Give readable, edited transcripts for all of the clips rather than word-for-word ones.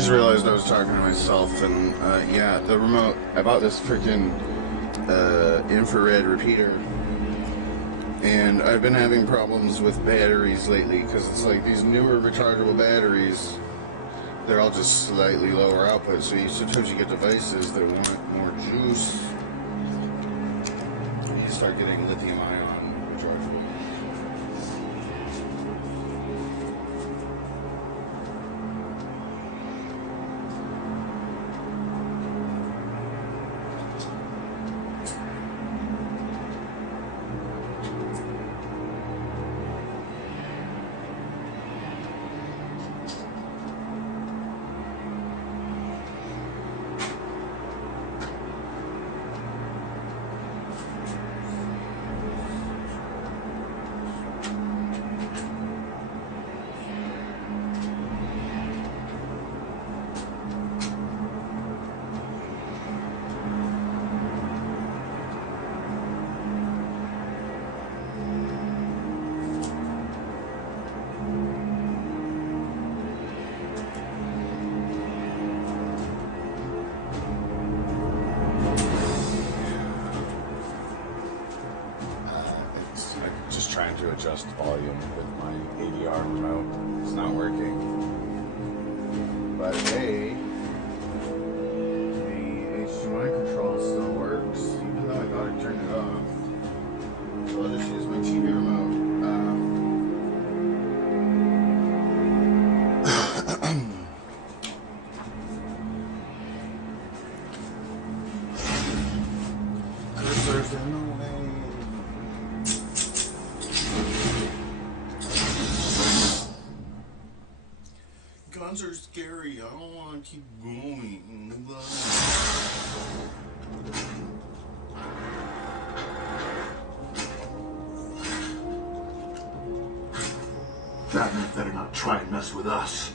just realized I was talking to myself, and yeah, the remote. I bought this freaking infrared repeater, and I've been having problems with batteries lately because it's like these newer rechargeable batteries. They're all just slightly lower output, so sometimes you get devices that want more juice. You start getting lithium-ion rechargeable. Trying to adjust volume with my ADR remote. It's not working. But hey, the HDMI control still works, even though I got it turned it off. So I'll just use my TV remote. Cursor's in the way. Guns are scary. I don't want to keep going. Batman better not try and mess with us.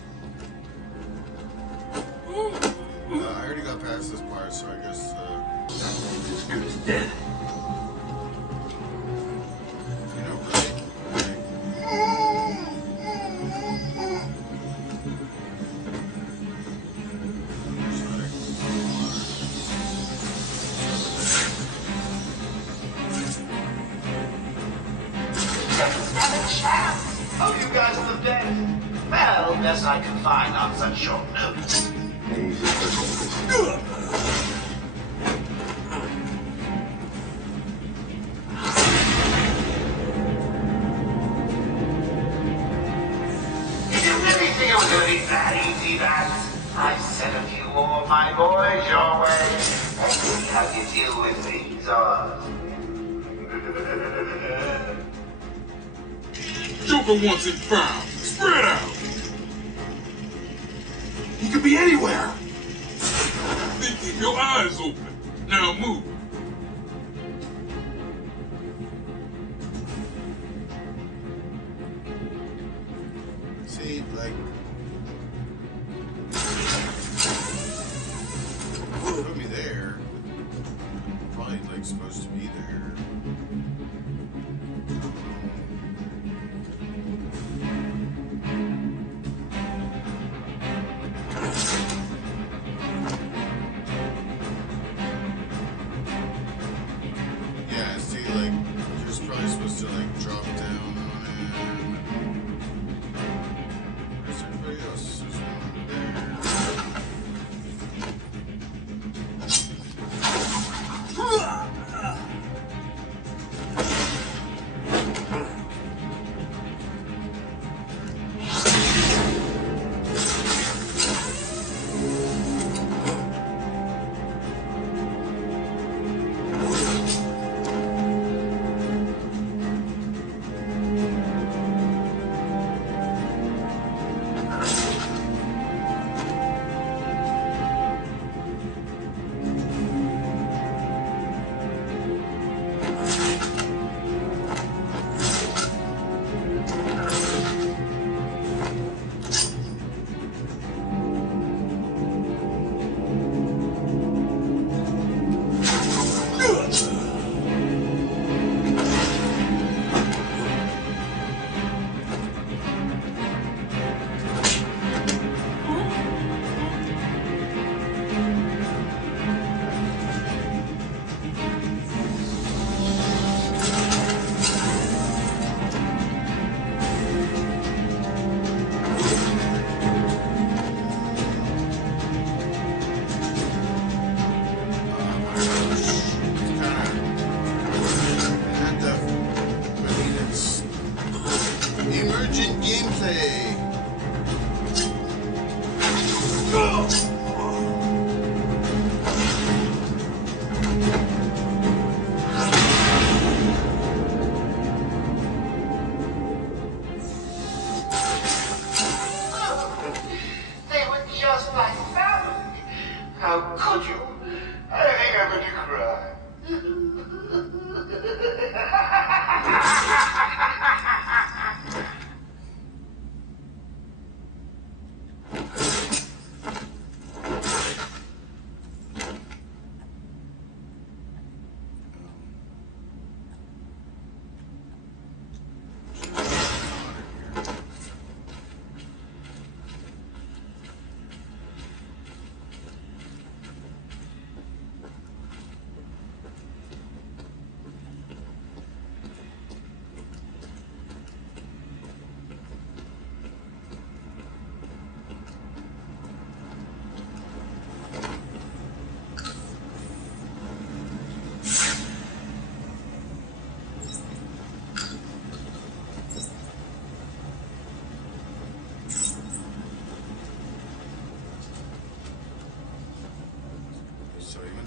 I already got past this part, so I guess. Batman's as good as dead. You know, right? Oh, you guys are the best. Well, best I can find on such short notice. Did you really think it was going to be that easy, that? I sent a few more of my boys your way. Let's see how you deal with these odds. Joker wants it found. Spread out. He could be anywhere. Then keep your eyes open. Now move. See, like. Put me there. Probably, like, supposed to be there. Yeah, see, like, you're probably supposed to, like, drop down on it. Where's everybody else? There's one there.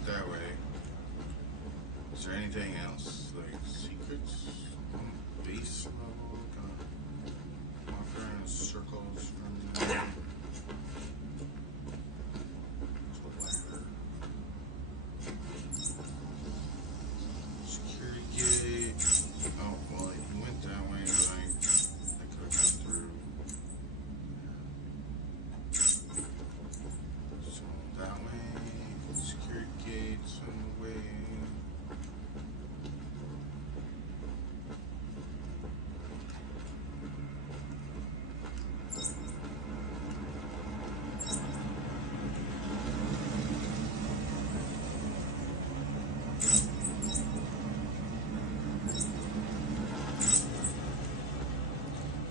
that way. Is there anything else? Like secrets? Base level? Walk around in circles. Security gate. Oh, well, he went that way, but I could have gone through. So that way, security gates in the way.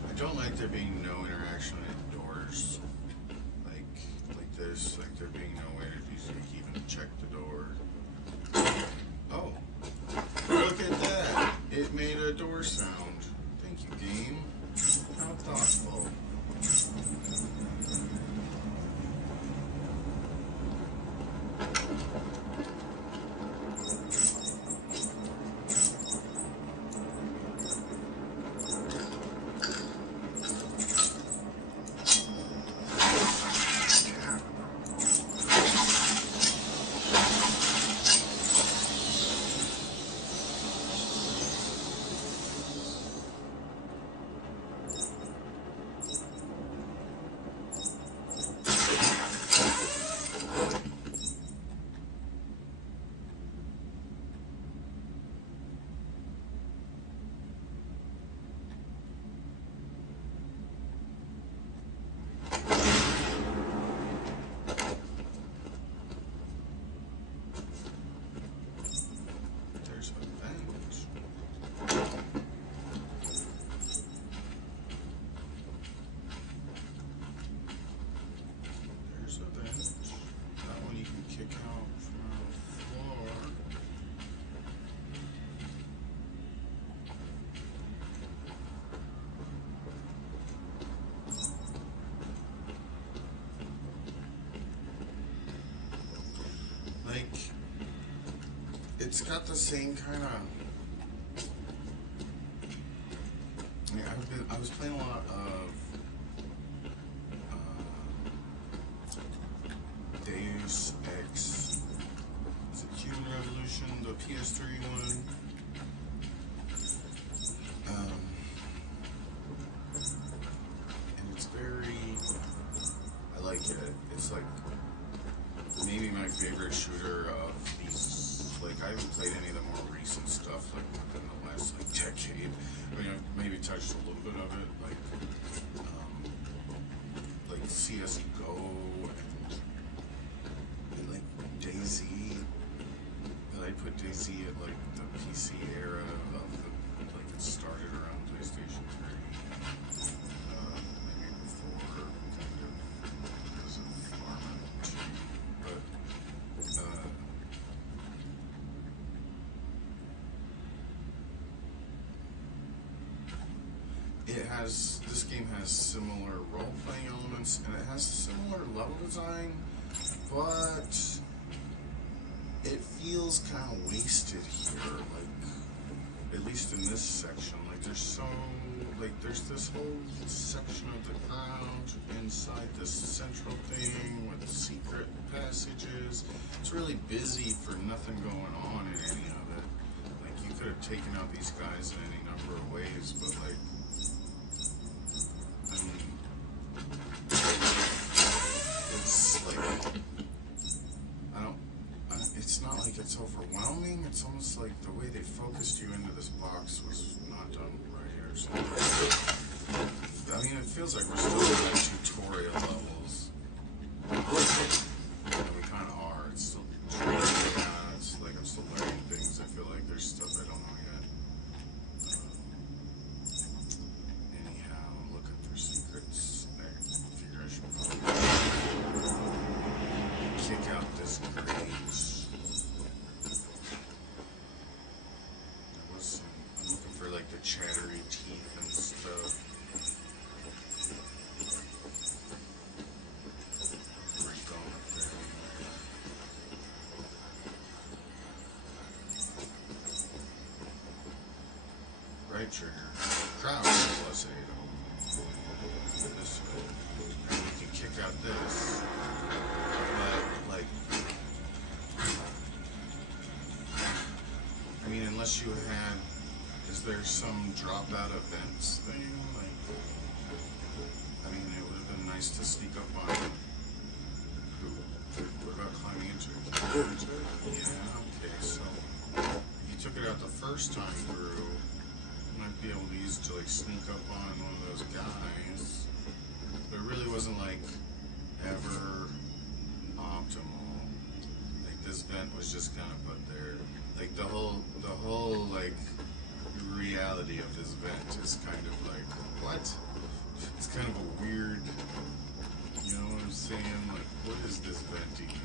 I don't like there being no interaction indoors. Like there's like there being no way to even check the door. Oh, look at that! It made a door sound. Thank you, game. How thoughtful. There's a vent. There's a vent. That one you can kick out from the floor. Like, it's got the same kind of. I was playing a lot of Deus Ex. Is it Human Revolution, the PS3 one? And it's very. I like it. It's like maybe my favorite shooter of these. Like, I haven't played any of the more recent stuff, like within the last like decade. I mean, I've maybe touched a little bit of it, like CS:GO and like DayZ. But I put DayZ at like the PC era of the, like it started around PlayStation 3. Maybe before, kind of, because of Arma 2. But this game has similar role-playing elements, and it has similar level design, but it feels kind of wasted here, like, at least in this section. Like, there's this whole section of the ground inside this central thing with secret passages. It's really busy for nothing going on in any of it. Like, you could have taken out these guys in any number of ways, but like, I mean, it's like, it's not like it's overwhelming. It's almost like the way they focused you into this box was not done right or something. I mean, it feels like we're still in like tutorial levels. Yeah, we kind of are. It's still, it's like I'm still learning things. I feel like there's stuff I don't know yet. Anyhow, looking for secrets. I figure I should probably kick out this grate. I'm looking for like the chattery teeth and stuff. We're going up there. right trigger. Crouch plus 8. This way. And we can kick out this. But, like... I mean, unless you had... Is there some drop-out events thing? Like... I mean, it would have been nice to sneak up on... What about climbing into it? Yeah, okay, so... If you took it out the first time through... You might be able to use it to, like, sneak up on one of those guys. But it really wasn't, like, ever optimal. Like, this vent was just kind of put there. Like, the whole, like, reality of this vent is kind of like, what? It's kind of a weird, you know what I'm saying? Like, what is this vent even?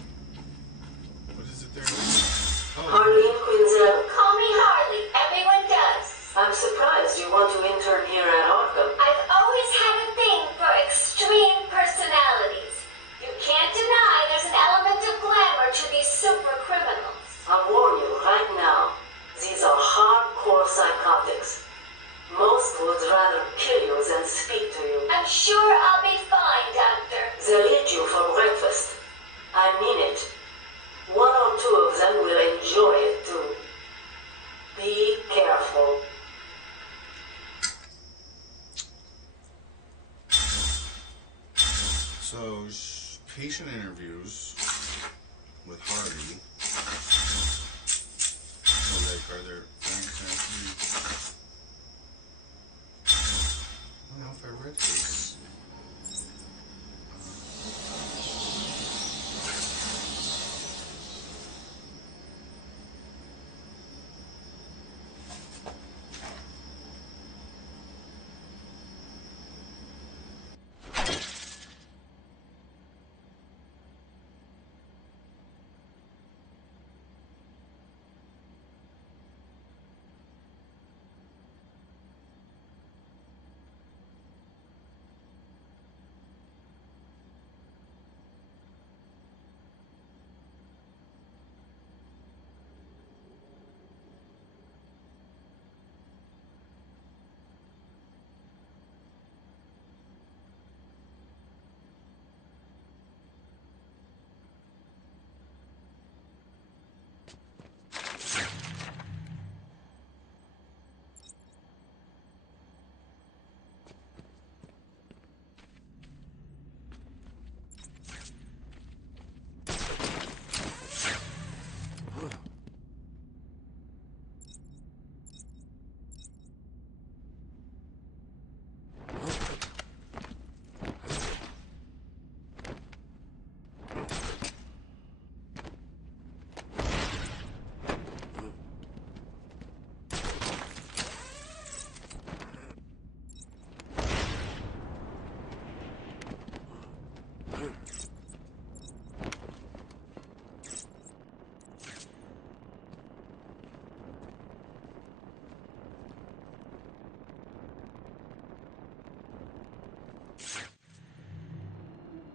What is it there? Oh. Harleen Quinzel. Call me Harley. Everyone does. I'm surprised you want to intern here at Arkham. I've always had a thing for extreme personalities. You can't deny there's an element of glamour to these super criminals. I'll warn you right now. These are hardcore psychotics. Most would rather kill you than speak to you. I'm sure I'll be fine, Doctor. They'll eat you for breakfast. I mean it. One or two of them will enjoy it too. Be careful. So, patient interviews with Hardy. So, like, are there facts I don't know if I read this.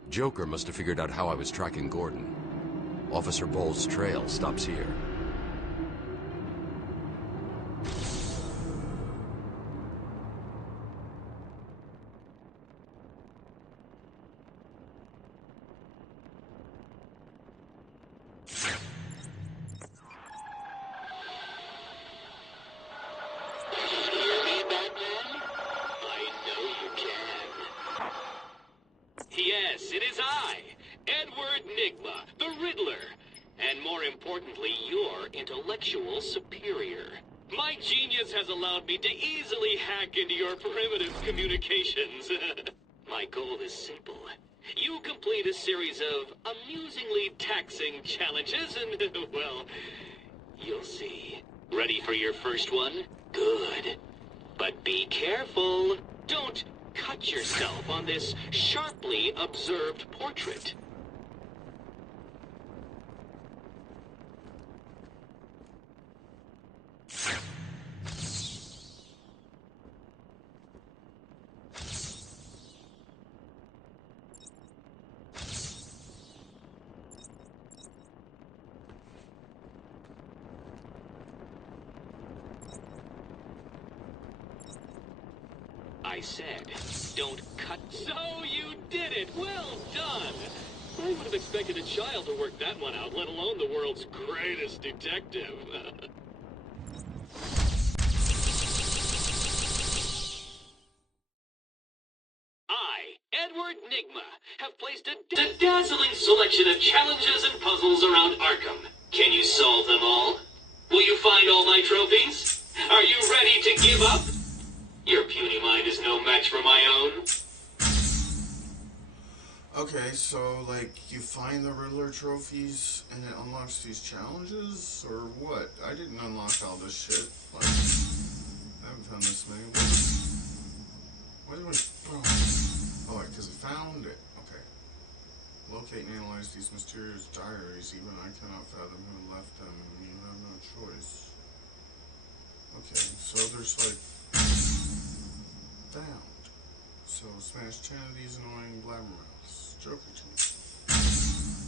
Joker must have figured out how I was tracking Gordon. Officer Bowles' trail stops here. Yes, it is I, Edward Nigma, the Riddler, and more importantly, your intellectual superior. My genius has allowed me to easily hack into your primitive communications. My goal is simple. You complete a series of amusingly taxing challenges and, well, you'll see. Ready for your first one? Good. But be careful. Don't cut yourself on this sharply observed portrait. I said, don't cut. So you did it! Well done! I would have expected a child to work that one out, let alone the world's greatest detective. I, Edward Nygma, have placed a dazzling selection of challenges and puzzles around Arkham. Can you solve them all? Will you find all my trophies? Are you ready to give up? Your puny mind is no match for my own. Okay, so, like, you find the Riddler trophies and it unlocks these challenges? Or what? I didn't unlock all this shit. Like, I haven't found this many. Why do I... Oh, wait, because I found it. Okay. Locate and analyze these mysterious diaries. Even I cannot fathom who left them. You have no choice. Okay, so there's, like... Found. So, smash 10 of these annoying blabbermouths. Joker team.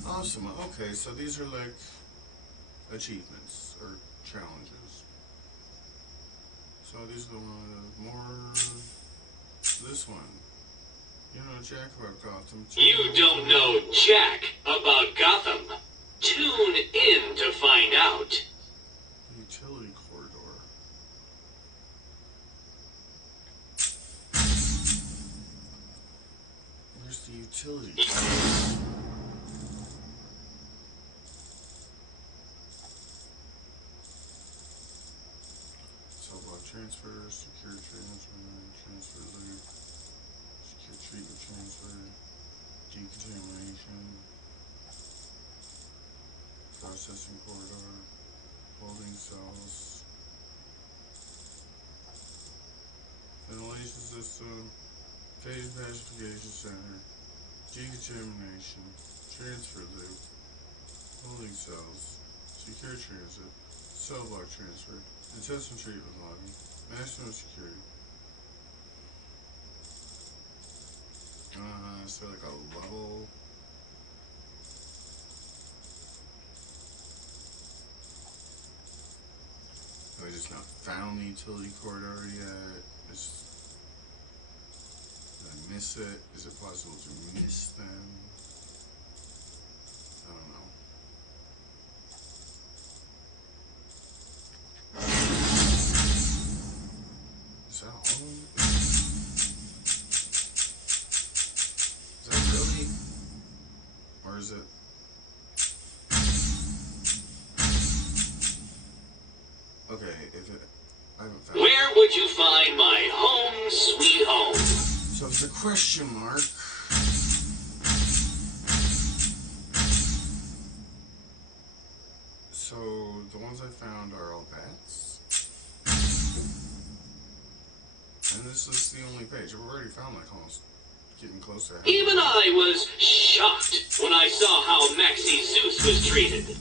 Awesome. Okay, so these are like achievements or challenges. So these are the ones more. This one. You know Jack about Gotham. You don't know Jack about Gotham. Tune in to find out. The utility corridor. Where's the utility corridor? Transfer, secure transfer loop, secure treatment transfer, decontamination, processing corridor, holding cells, ventilation system, phase pacification center, decontamination, transfer loop, holding cells, secure transit, cell block transfer, detention treatment lobby, maximum security. So like a level. Have I just not found the utility corridor yet? Did I miss it? Is it possible to miss them? I don't know. Is that all of them? Is that really? Or is it? Okay, if it... I haven't found Where would you find my home sweet home? So it's a question mark. So the ones I found are all bats. And this is the only page. I've already found like almost getting closer. Even I was shocked when I saw how Maxie Zeus was treated.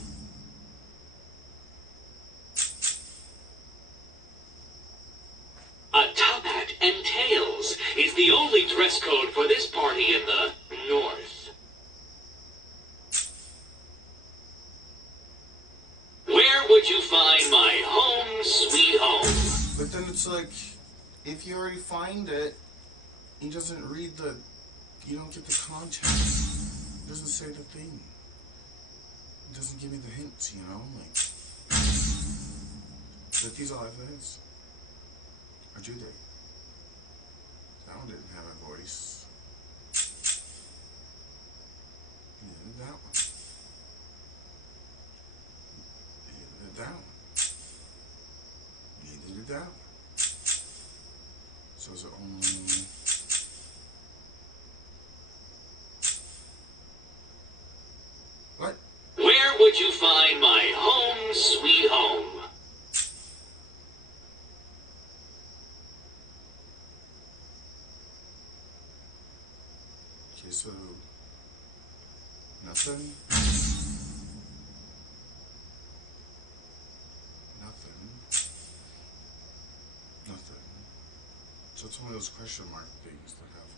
A top hat and tails is the only dress code for this party in the North. Where would you find my home sweet home? But then it's like, if you already find it, he doesn't read the, you don't get the content. It doesn't say the thing. It doesn't give me the hints, you know? Like, but these all have hints. Or do they? That one didn't have a voice. Neither did that one. Neither did that one. Neither did that one. So is it only... What? Where would you find my home sweet home? Okay, so... Nothing? Nothing. So it's one of those question mark things that have...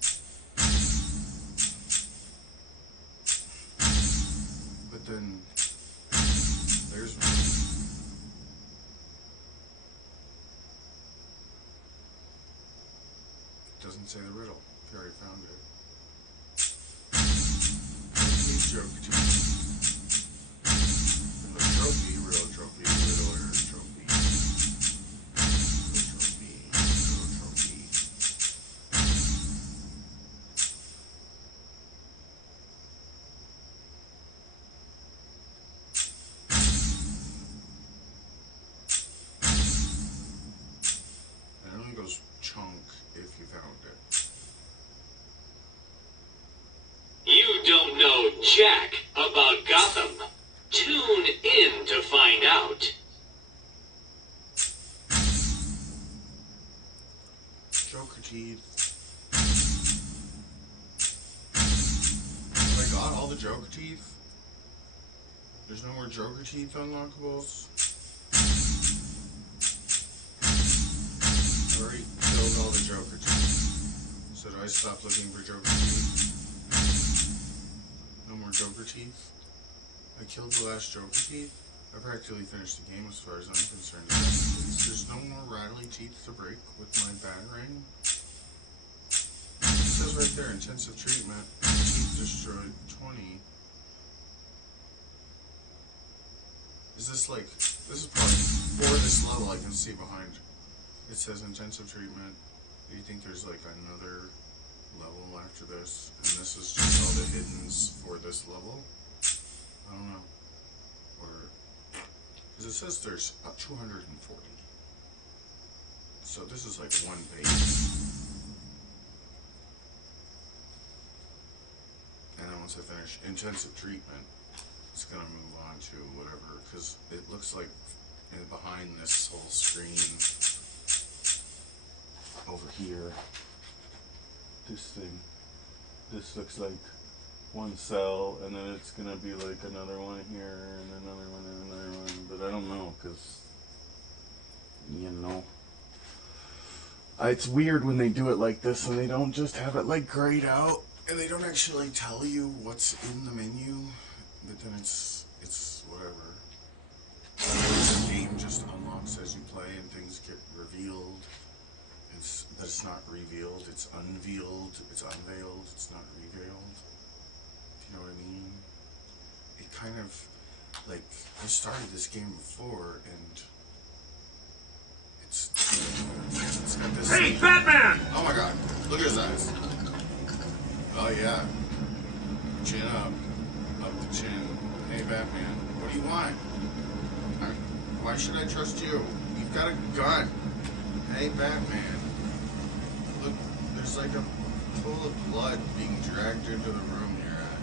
But then... There's one. Doesn't doesn't say the riddle. If you already found it. Joke teeth. The trophy, real trophy, riddler trophy. Riddle trophy. And it only goes chunk if you found it. You don't know jack about Gotham. Tune in to find out. Joker teeth. Oh my god, all the Joker teeth? There's no more Joker teeth unlockables? I already killed all the Joker teeth. So do I stop looking for Joker teeth? No more Joker teeth? I killed the last Joker teeth? I practically finished the game as far as I'm concerned. There's no more rattly teeth to break with my batarang. It says right there, intensive treatment. Teeth destroyed 20. Is this like, this is probably for this level I can see behind. It says intensive treatment. Do you think there's like another level after this? And this is just all the hiddens for this level? I don't know. Or, because it says there's 240. So this is like one page. And then once I finish intensive treatment, it's gonna move on to whatever, because it looks like behind this whole screen over here, this thing, this looks like one cell, and then it's gonna be like another one here, and another one, and another one, but I don't know, because, you know, it's weird when they do it like this, and they don't just have it like grayed out, and they don't actually tell you what's in the menu, but then it's whatever. The game just unlocks as you play, and things get revealed. But it's not revealed, it's unveiled, it's unveiled, it's not revealed. Do you know what I mean? It kind of, like, I started this game before, and it's got this... Hey, Batman! Oh my god, look at his eyes. Oh yeah. Chin up. Up the chin. Hey Batman, what do you want? Why should I trust you? You've got a gun. Hey Batman. Look, there's like a pool of blood being dragged into the room you're at.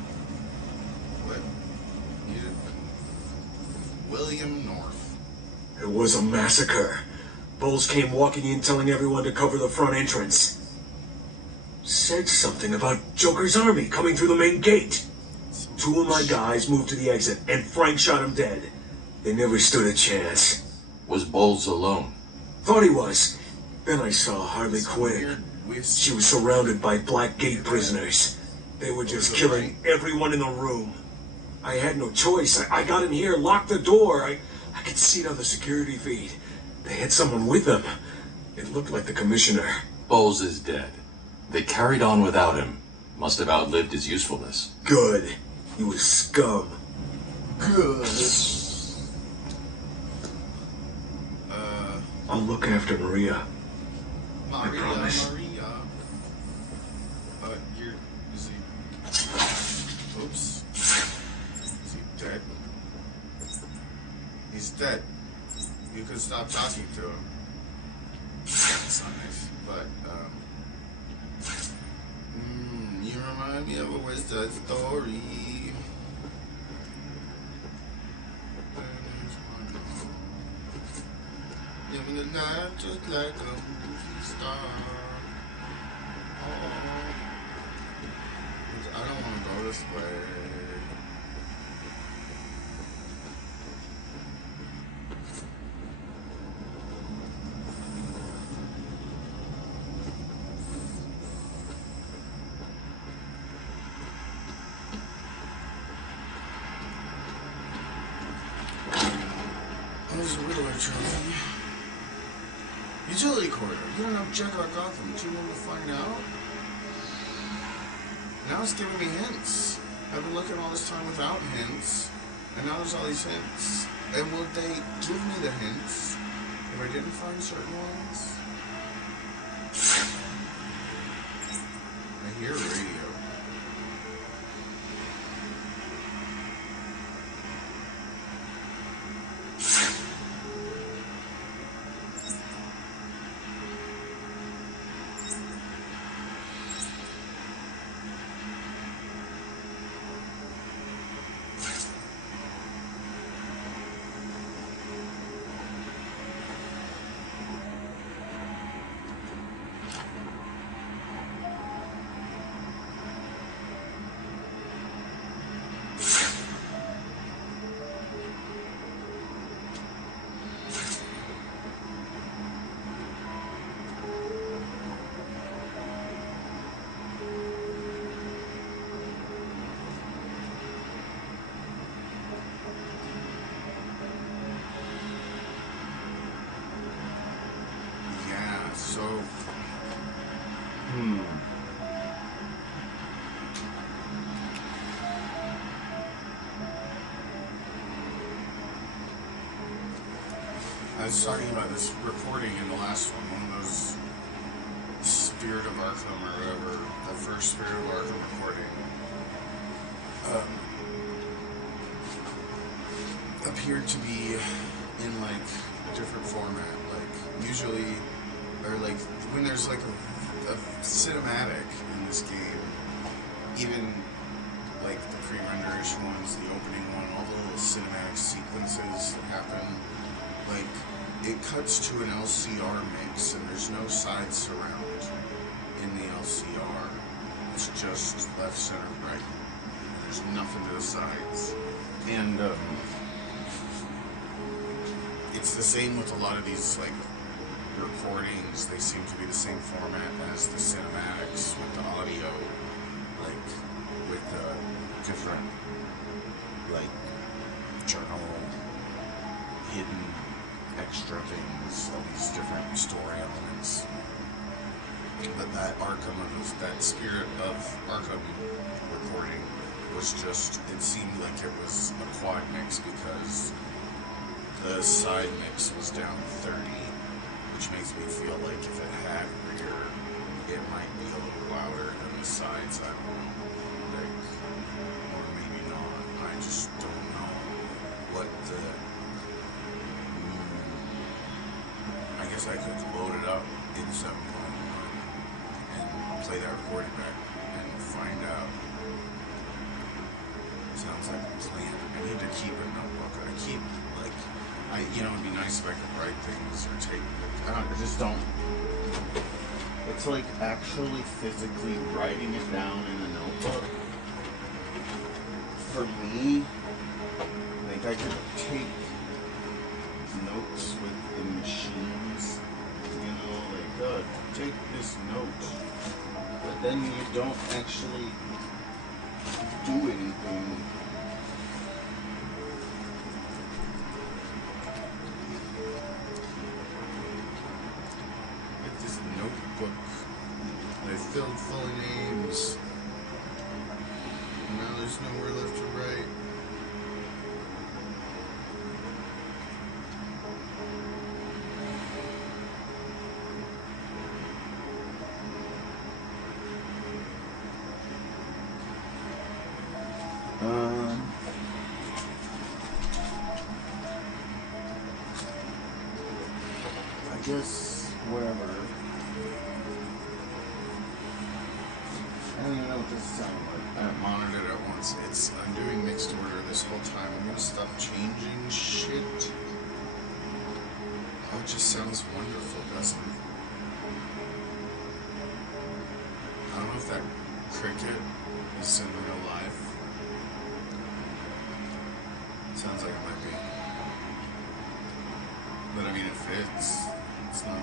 What? William North. It was a massacre. Bowles came walking in telling everyone to cover the front entrance. Said something about Joker's army coming through the main gate. Two of my guys moved to the exit, and Frank shot him dead. They never stood a chance. Was Bowles alone? Thought he was. Then I saw Harley Quinn. She was surrounded by Black Gate prisoners. They were just killing everyone in the room. I had no choice. I got in here, locked the door. I could see it on the security feed. They had someone with them. It looked like the commissioner. Bowles is dead. They carried on without him. Must have outlived his usefulness. Good. He was scum. Good. I'll look after Maria. Maria, I promise. Maria. Is he... Oops. Is he dead? He's dead. You could stop talking to him. That's not nice, but, you remind me of a West Side Story. Living a life just like a movie star. Oh, I don't want to go this way. There's a Riddler trophy. Utility corridor. You don't know jack about Gotham. Do you want to find out? Now it's giving me hints. I've been looking all this time without hints, and now there's all these hints. And will they give me the hints if I didn't find certain ones? I hear radio. I was talking about this recording in the last one of those Spirit of Arkham or whatever, the first Spirit of Arkham recording, appeared to be in like a different format, like usually, or like when there's like a cinematic in this game, even like the pre-renderish ones, the opening one, all the little cinematic sequences that happen, like, it cuts to an LCR mix, and there's no side surround in the LCR. It's just left, center, right. There's nothing to the sides. And, it's the same with a lot of these, like, recordings. They seem to be the same format as the cinematics with the audio, like, with the different, like, journal, hidden extra things, all these different story elements. But that that Spirit of Arkham recording was just, it seemed like it was a quad mix because the side mix was down 30, which makes me feel like if it had rear, it might be a little louder than the sides. I don't know. Like, or maybe not. I just don't know what the... I guess I could load it up in 7.1 and play that recording back and find out. Sounds like a plan. I need to keep a notebook. It'd be nice if I could write things or take, I just don't. It's like actually physically writing it down in a notebook. For me, like I could take notes with the machines, take this note, but then you don't actually do anything. Like this notebook, I filled full of names, and now there's nowhere left to write. I guess, whatever. I don't even know what this sounds like. I monitored it once. I'm doing mixed order this whole time. I'm gonna stop changing shit. Oh, it just sounds wonderful, doesn't it? I don't know if that cricket is in real life. It sounds like it might be. But I mean, it fits. It's not.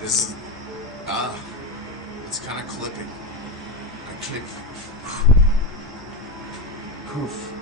This is. It's kind of clipping. I click. Poof.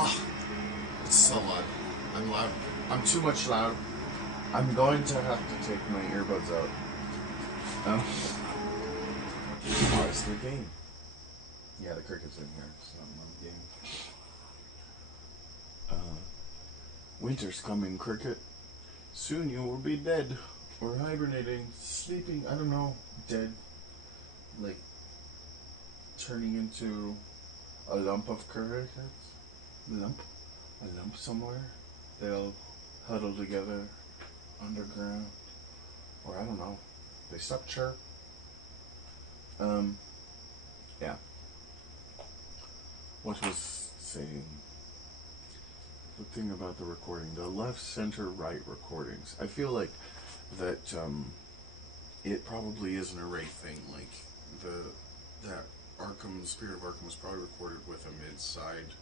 Oh, it's so loud. I'm loud. I'm too much loud. I'm going to have to take my earbuds out. Oh, it's the game. Yeah, the cricket's in here. It's not my game. Winter's coming, cricket. Soon you will be dead. Or hibernating, sleeping, I don't know, dead. Like, turning into a lump of crickets. Lump? A lump somewhere. They'll huddle together underground. Or I don't know. They stop chirp. Yeah. What was saying? The thing about the recording, the left, center, right recordings. I feel like that it probably is an array thing. Like that Spirit of Arkham was probably recorded with a mid-side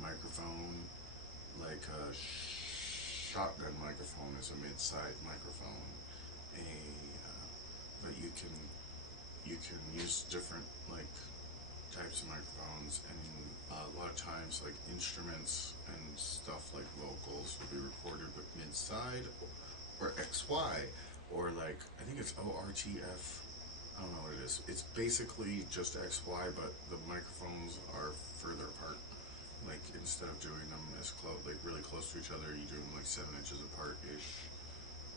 microphone, like a shotgun microphone is a mid-side microphone. But you can use different like types of microphones, and a lot of times like instruments and stuff like vocals will be recorded with mid-side or XY, or like I think it's ORTF. I don't know what it is. It's basically just XY, but the microphones are further apart. Like instead of doing them as close, like really close to each other, you do them like 7 inches apart ish,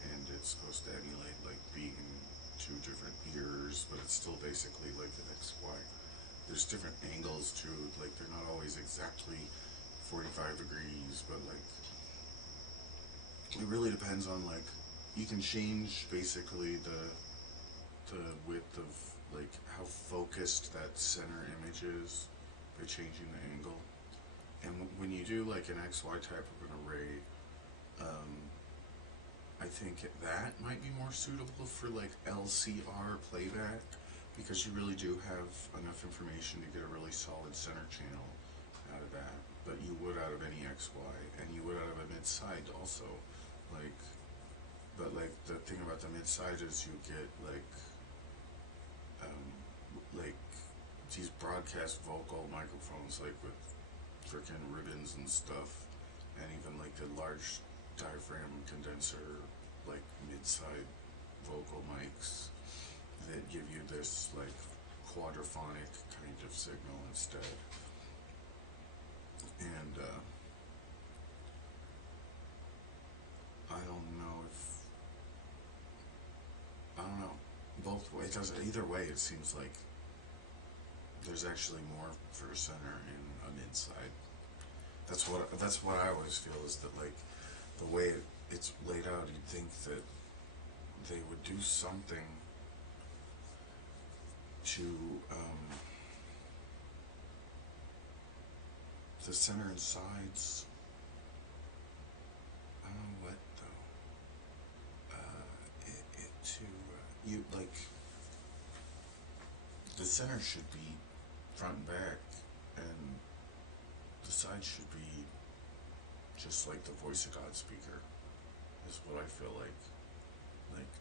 and it's supposed to emulate like being in 2 different ears, but it's still basically like an XY. There's different angles too, like they're not always exactly 45 degrees, but like it really depends on like you can change basically the width of like how focused that center image is by changing the angle. And when you do like an XY type of an array, I think that might be more suitable for like LCR playback, because you really do have enough information to get a really solid center channel out of that. But you would out of any XY, and you would out of a mid-side also. Like, but like the thing about the mid-side is you get like these broadcast vocal microphones, like with freaking ribbons and stuff, and even like the large diaphragm condenser, like mid-side vocal mics that give you this like quadraphonic kind of signal instead. And I don't know. Both ways, either way, it seems like there's actually more for a center in a mid-side. That's what I always feel, is that like the way it's laid out, you'd think that they would do something to the center and sides. I don't know what though. You like the center should be front and back, and the side should be just like the voice of God speaker, is what I feel like. Like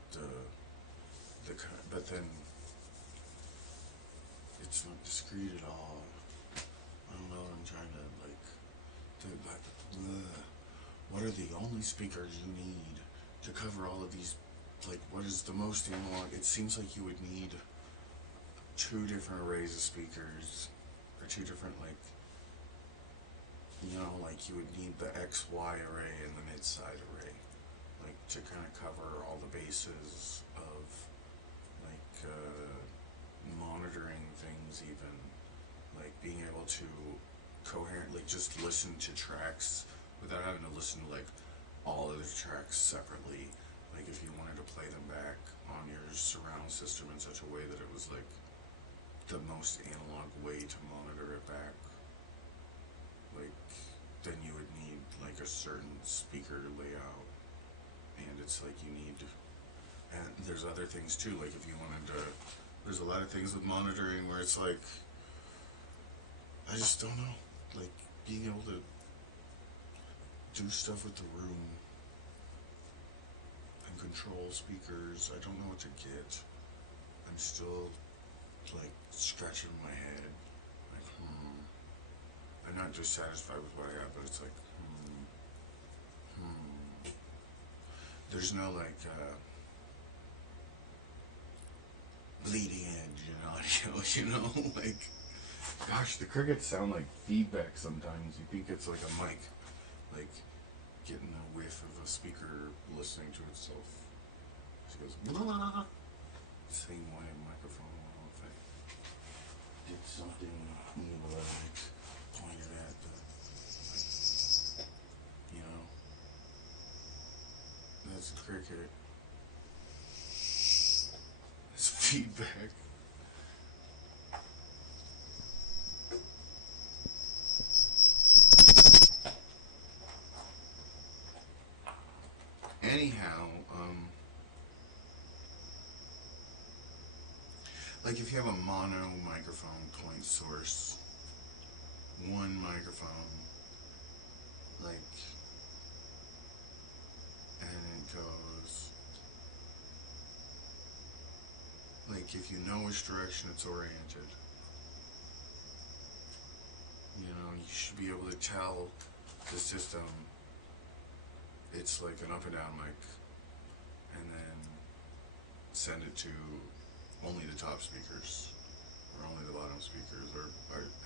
but then it's not discreet at all. I don't know. I'm trying to what are the only speakers you need to cover all of these? Like, what is the most analog? It seems like you would need 2 different arrays of speakers, or 2 different like you would need the XY array and the mid-side array, like to kind of cover all the bases of like monitoring things, even like being able to coherently just listen to tracks without having to listen to like all of the tracks separately. Like if you wanted to play them back on your surround system in such a way that it was like the most analog way to monitor it back, like then you would need like a certain speaker layout, and it's like you need, and there's other things too, like if you wanted to, there's a lot of things with monitoring where it's like, I just don't know, like being able to do stuff with the room and control speakers. I don't know what to get. I'm still like scratching my head, like I'm not just satisfied with what I got, but it's like, there's no like bleeding edge in audio, you know? Like, gosh, the crickets sound like feedback sometimes. You think it's like a mic, like getting a whiff of a speaker listening to itself. She goes, blah. Same way a microphone will if I did something evil that I pointed at the, like, you know? That's a cricket. It's feedback. Anyhow, like if you have a mono microphone point source, one microphone, like, and it goes, like if you know which direction it's oriented, you know, you should be able to tell the system it's like an up and down mic, and then send it to only the top speakers, or only the bottom speakers, or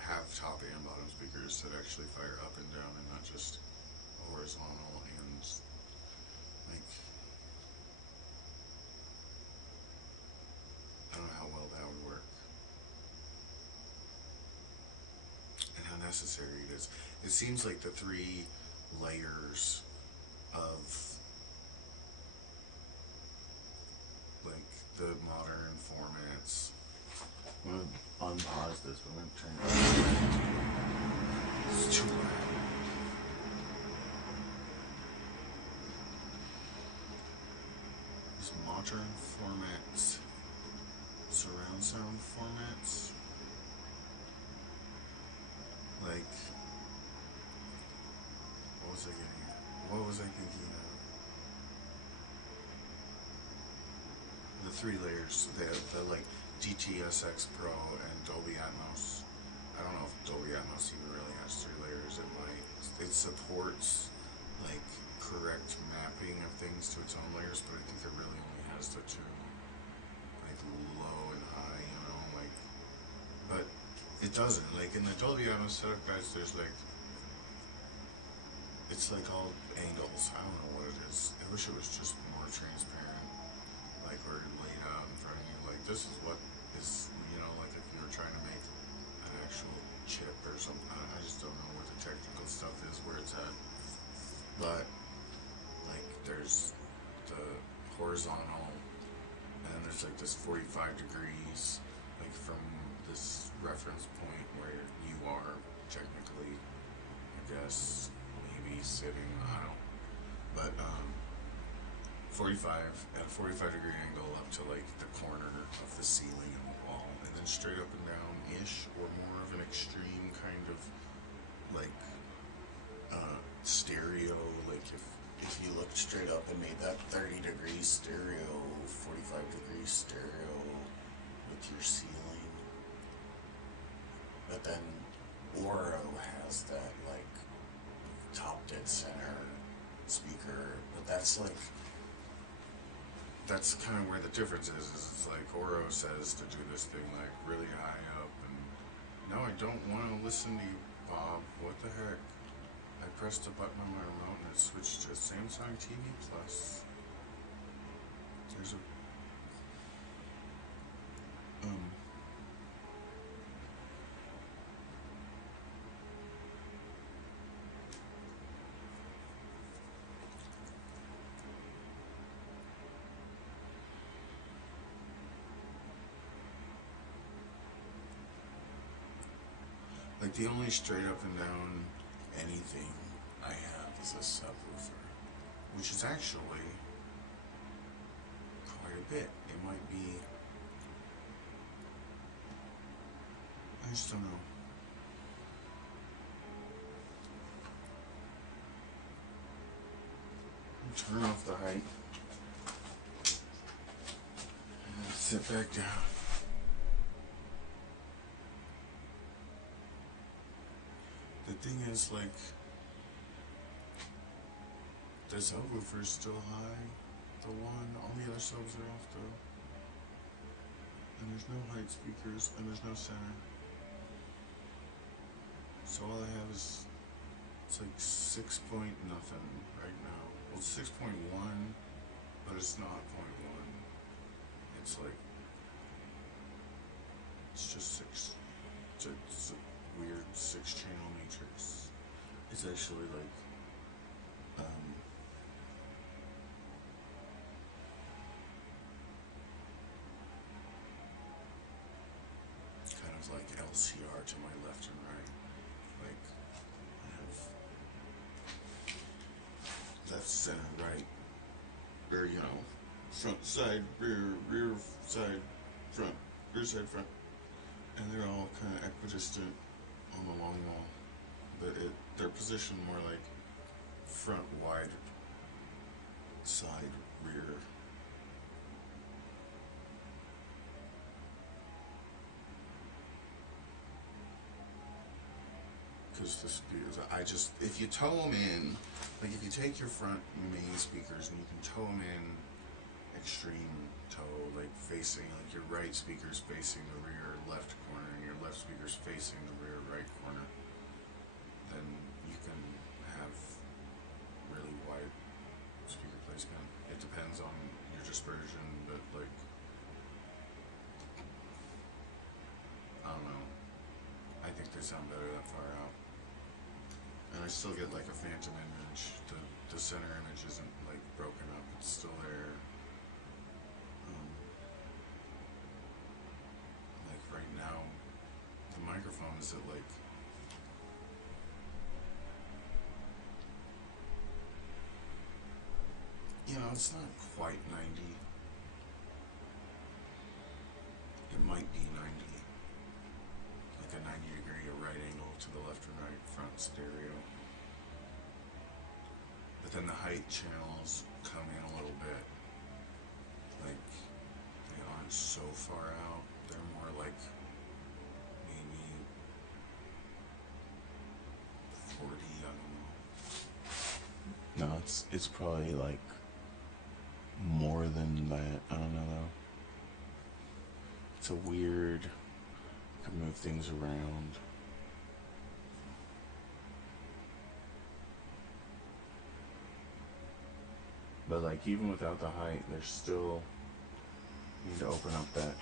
have top and bottom speakers that actually fire up and down and not just horizontal and like, I don't know how well that would work and how necessary it is. It seems like the 3 layers of like the modern formats. I'm gonna unpause this, but I'm gonna turn it on. It's too loud. These modern formats, surround sound formats, like, what was I getting at? What was I thinking of? The 3 layers, the like DTS:X Pro and Dolby Atmos. I don't know if Dolby Atmos even really has 3 layers. It might. It supports like correct mapping of things to its own layers, but I think it really only has the 2, like low and high, you know, like. But it doesn't. Like in the Dolby Atmos setup guides, there's like, it's like all angles. I don't know what it is. I wish it was just more transparent. Like where it laid out in front of you, like this is what is, you know, like if you were trying to make an actual chip or something. I just don't know what the technical stuff is, where it's at. But like there's the horizontal, and there's like this 45 degrees, like from this reference point where you are technically, I guess, maybe sitting, I don't know. But 45 at a 45 degree angle up to like the corner of the ceiling and the wall, and then straight up and down ish, or more of an extreme kind of like stereo. Like if you looked straight up and made that 30 degree stereo, 45 degree stereo with your ceiling. But then Oro has that like top dead center speaker, but that's like, that's kind of where the difference is it's like Oro says to do this thing like really high up, and no, I don't want to listen to you, Bob. What the heck? I pressed a button on my remote and it switched to Samsung TV Plus. There's a like the only straight up and down anything I have is a subwoofer, which is actually quite a bit. It might be, I just don't know. Turn off the height and sit back down. The The thing is, like, the subwoofer's still high. The one, all the other subs are off though. And there's no height speakers, and there's no center. So all I have is, it's like 6 point nothing right now. Well, it's 6.1, but it's not 0.1. It's like, it's just 6. It's a weird 6-channel matrix. It's actually like, kind of like LCR to my left and right. Like, I have left, center, right, or, you know, front, side, rear, side, front, rear, side, front. And they're all kind of equidistant on the long wall. But they're positioned more like front, wide, side, rear. Because the speakers, if you tow them in, like if you take your front main speakers and you can tow them in extreme tow, like facing, like your right speakers facing the rear left corner and your left speakers facing the rear right corner, then you can have really wide speaker placement. It depends on your dispersion, but like, I don't know. I think they sound better that far out. And I still get like a phantom image. The center image isn't like broken up, it's still there. Like right now, the microphone is at like, you know, it's not quite 90. It might be 90. Like a 90-degree or right angle to the left and right front stereo. But then the height channels come in a little bit. Like, they aren't so far out. They're more like maybe 40, I don't know. No, it's probably like more than that. I don't know though. It's a weird, I can move things around. But like even without the height, there's still, you need to open up that.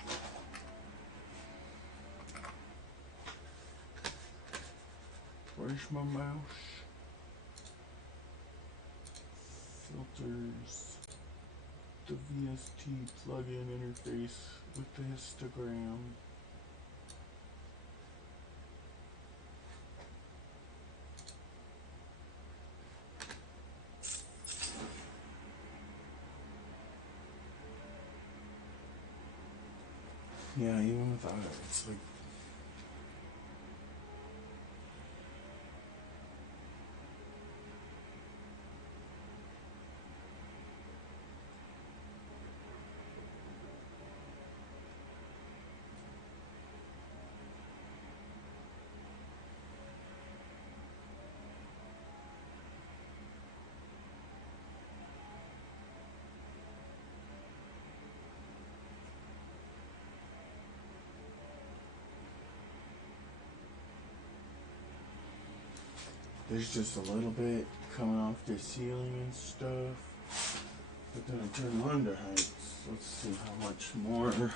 Where's my mouse? Filters. The VST plugin interface with the histogram. Yeah, even without it, it's like, there's just a little bit coming off the ceiling and stuff. But then I turn on the heights. Let's see how much more.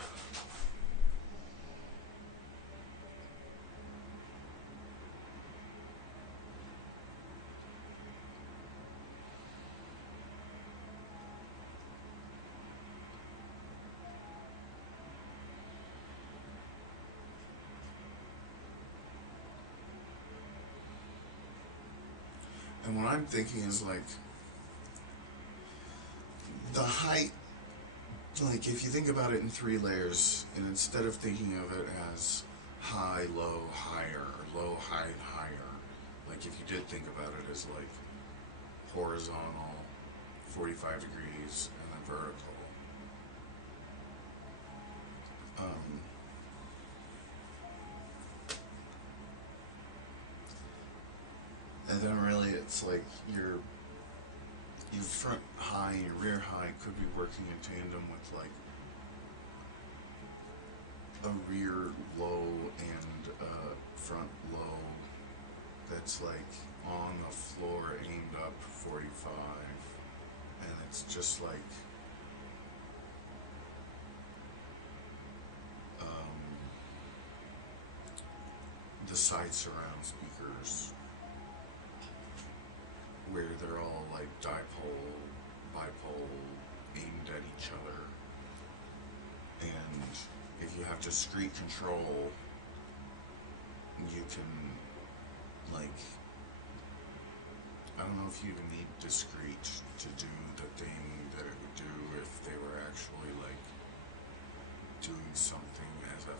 And what I'm thinking is like, the height, like if you think about it in 3 layers, and instead of thinking of it as high, low, higher, or low, high, higher, like if you did think about it as like horizontal, 45 degrees, and then vertical. And then really it's like your front high and your rear high could be working in tandem with like a rear low and a front low that's like on the floor aimed up 45, and it's just like the side surround speakers where they're all like dipole, bipole, aimed at each other. And if you have discrete control, you can, like, I don't know if you even need discrete to do the thing that it would do if they were actually like doing something as a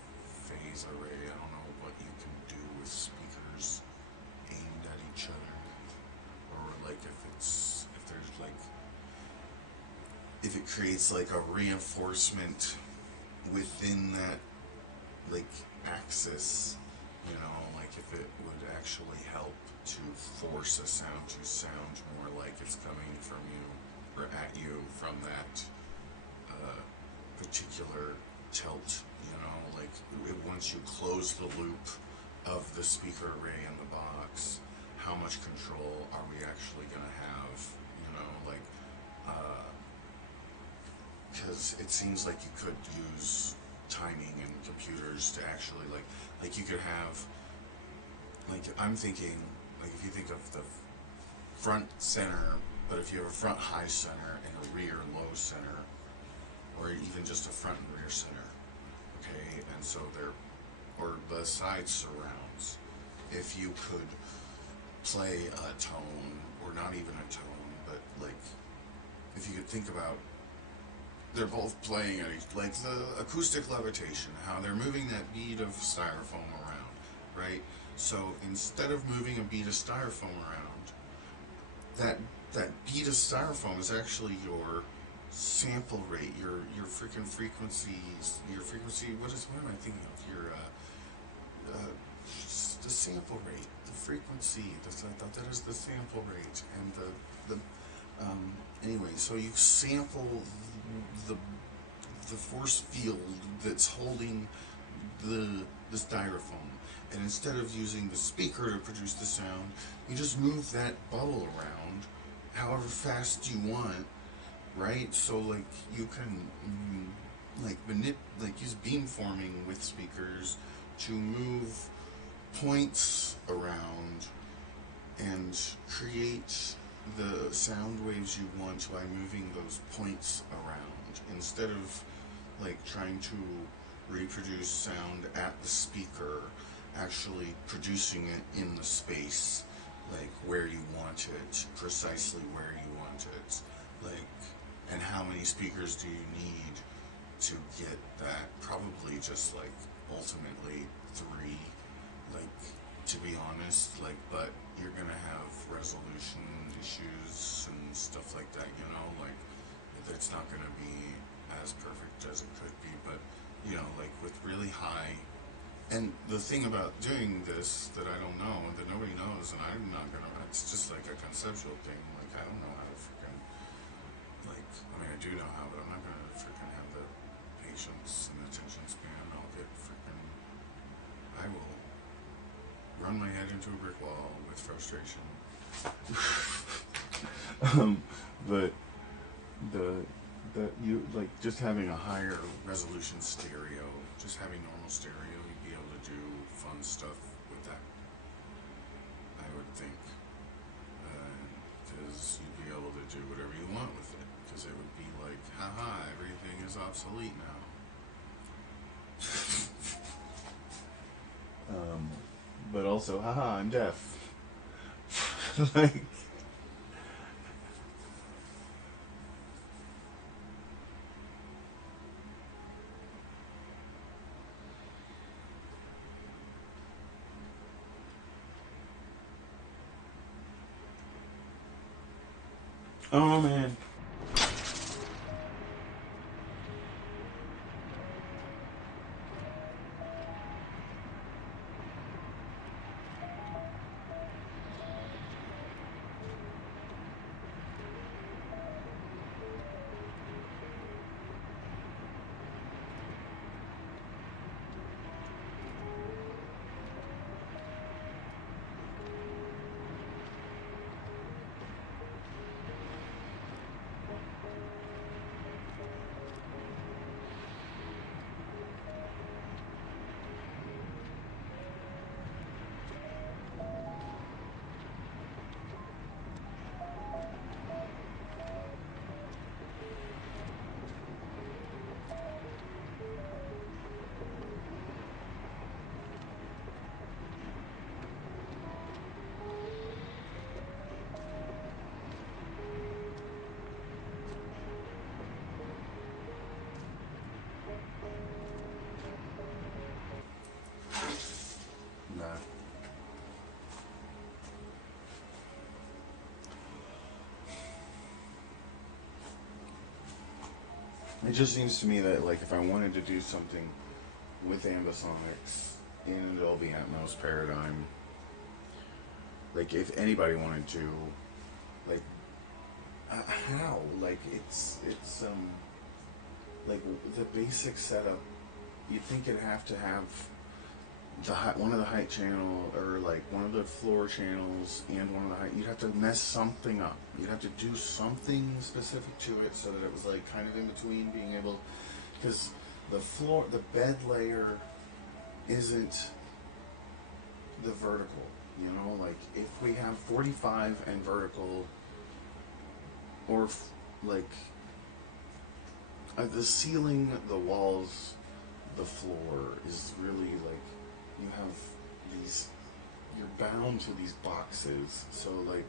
phase array. I don't know what you can do with speakers aimed at each other, or like if there's like, if it creates like a reinforcement within that like axis, you know, like if it would actually help to force a sound to sound more like it's coming from you or at you from that particular tilt, you know, like once you close the loop of the speaker array in the box, how much control are we actually going to have, you know, like, because it seems like you could use timing in computers to actually like you could have, like, I'm thinking, like, if you think of the front center, but if you have a front high center and a rear low center, or even just a front and rear center, okay, and so they're, or the side surrounds, if you could play a tone, or not even a tone, but like, if you could think about, they're both playing at each, like the acoustic levitation, how they're moving that bead of styrofoam around, right? So instead of moving a bead of styrofoam around, that bead of styrofoam is actually your sample rate, your freaking frequencies, your frequency. What am I thinking of? Your the sample rate, the frequency. I thought that is the sample rate, and the anyway. So you sample the force field that's holding the styrofoam, and instead of using the speaker to produce the sound, you just move that bubble around however fast you want, right? So like you can like use beamforming with speakers to move points around and create the sound waves you want by moving those points around, instead of like trying to reproduce sound at the speaker, actually producing it in the space, like where you want it, precisely where you want it, like, and how many speakers do you need to get that? Probably just like ultimately 3, like, to be honest, like, but you're gonna have resolution issues and stuff like that, you know, like, it's not gonna be as perfect as it could be, but, you know, like, with really high, and the thing about doing this that I don't know, that nobody knows, and I'm not gonna, it's just like a conceptual thing, like, I don't know how to freaking, like, I mean, I do know how, but I'm not gonna freaking have the patience and attention span. I'll get freaking, I will run my head into a brick wall with frustration. But you, like, just having a higher resolution stereo, just having normal stereo, you'd be able to do fun stuff with that, I would think, because you'd be able to do whatever you want with it, because it would be like, haha, everything is obsolete now. But also, haha, I'm deaf. Like, oh man. It just seems to me that, like, if I wanted to do something with Ambisonics in a Dolby Atmos paradigm, like, if anybody wanted to, like, how? Like, it's like, the basic setup, you'd think it'd have to have one of the height channel, or like one of the floor channels and one of the height. You'd have to mess something up. You'd have to do something specific to it so that it was like kind of in between being able, because the bed layer isn't the vertical, you know, like if we have 45 and vertical, or like the ceiling, the walls, the floor is really like, you have these, you're bound to these boxes, so like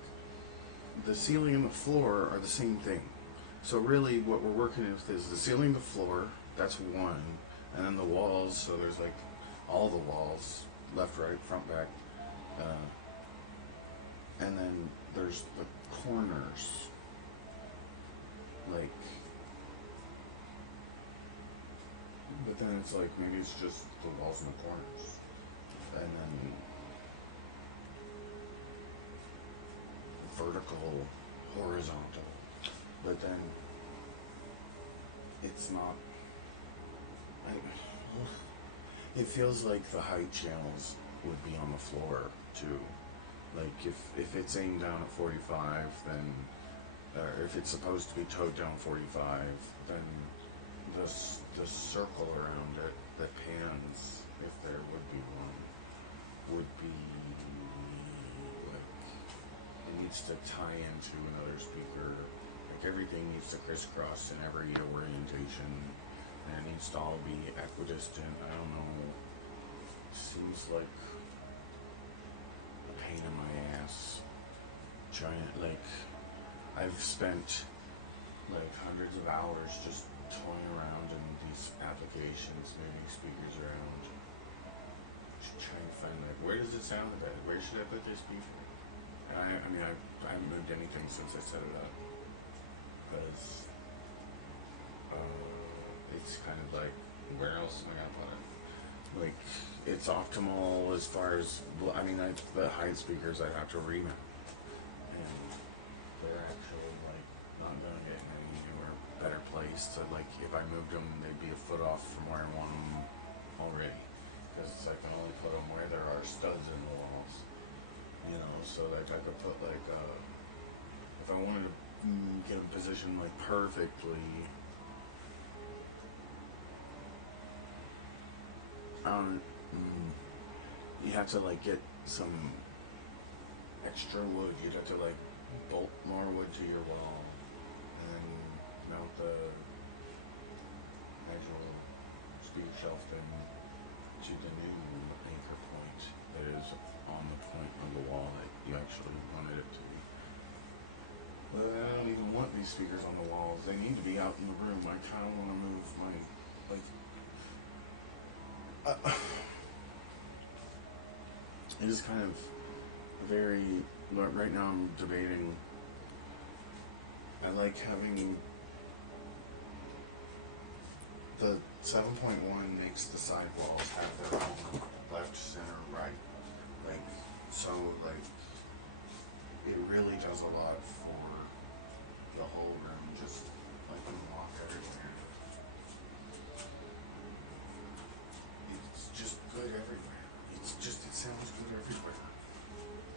the ceiling and the floor are the same thing. So really what we're working with is the ceiling, the floor, that's one, and then the walls, so there's like all the walls, left, right, front, back, and then there's the corners, like, but then it's like, maybe it's just the walls and the corners. And then vertical, horizontal. But then it's not, it feels like the height channels would be on the floor too. Like if it's aimed down at 45, then, or if it's supposed to be towed down 45, then the circle around it that pans, if there would be one, would be like, it needs to tie into another speaker. Like everything needs to crisscross in every orientation, and it needs to all be equidistant. I don't know. Seems like a pain in my ass. Giant, like, I've spent like hundreds of hours just toying around in these applications, moving speakers around, just trying to find like, where does it sound the best? Where should I put this speaker? And I mean, I haven't moved anything since I set it up, because it's kind of like, where else am I gonna put it? Like, it's optimal as far as, I mean, the height speakers I'd have to remount, and they're actually like not gonna get anywhere better placed. So like, if I moved them, they'd be a foot off from where I want them already, because I can only put them where there are studs in the walls, you know. So like, I could put like if I wanted to get them positioned like perfectly, you have to like get some extra wood. You'd have to like bolt more wood to your wall, and then mount the actual speaker shelf then to the new anchor point that is on the point of the wall that you actually wanted it to be. But I don't even want these speakers on the walls. They need to be out in the room. I kind of want to move my, like, it is kind of very, right now I'm debating, I like having the 7.1 makes the side walls have their own left, center, right. Like, so like, it really does a lot for the whole room, just like when you walk everywhere. It's just good everywhere. It's just, it sounds good everywhere.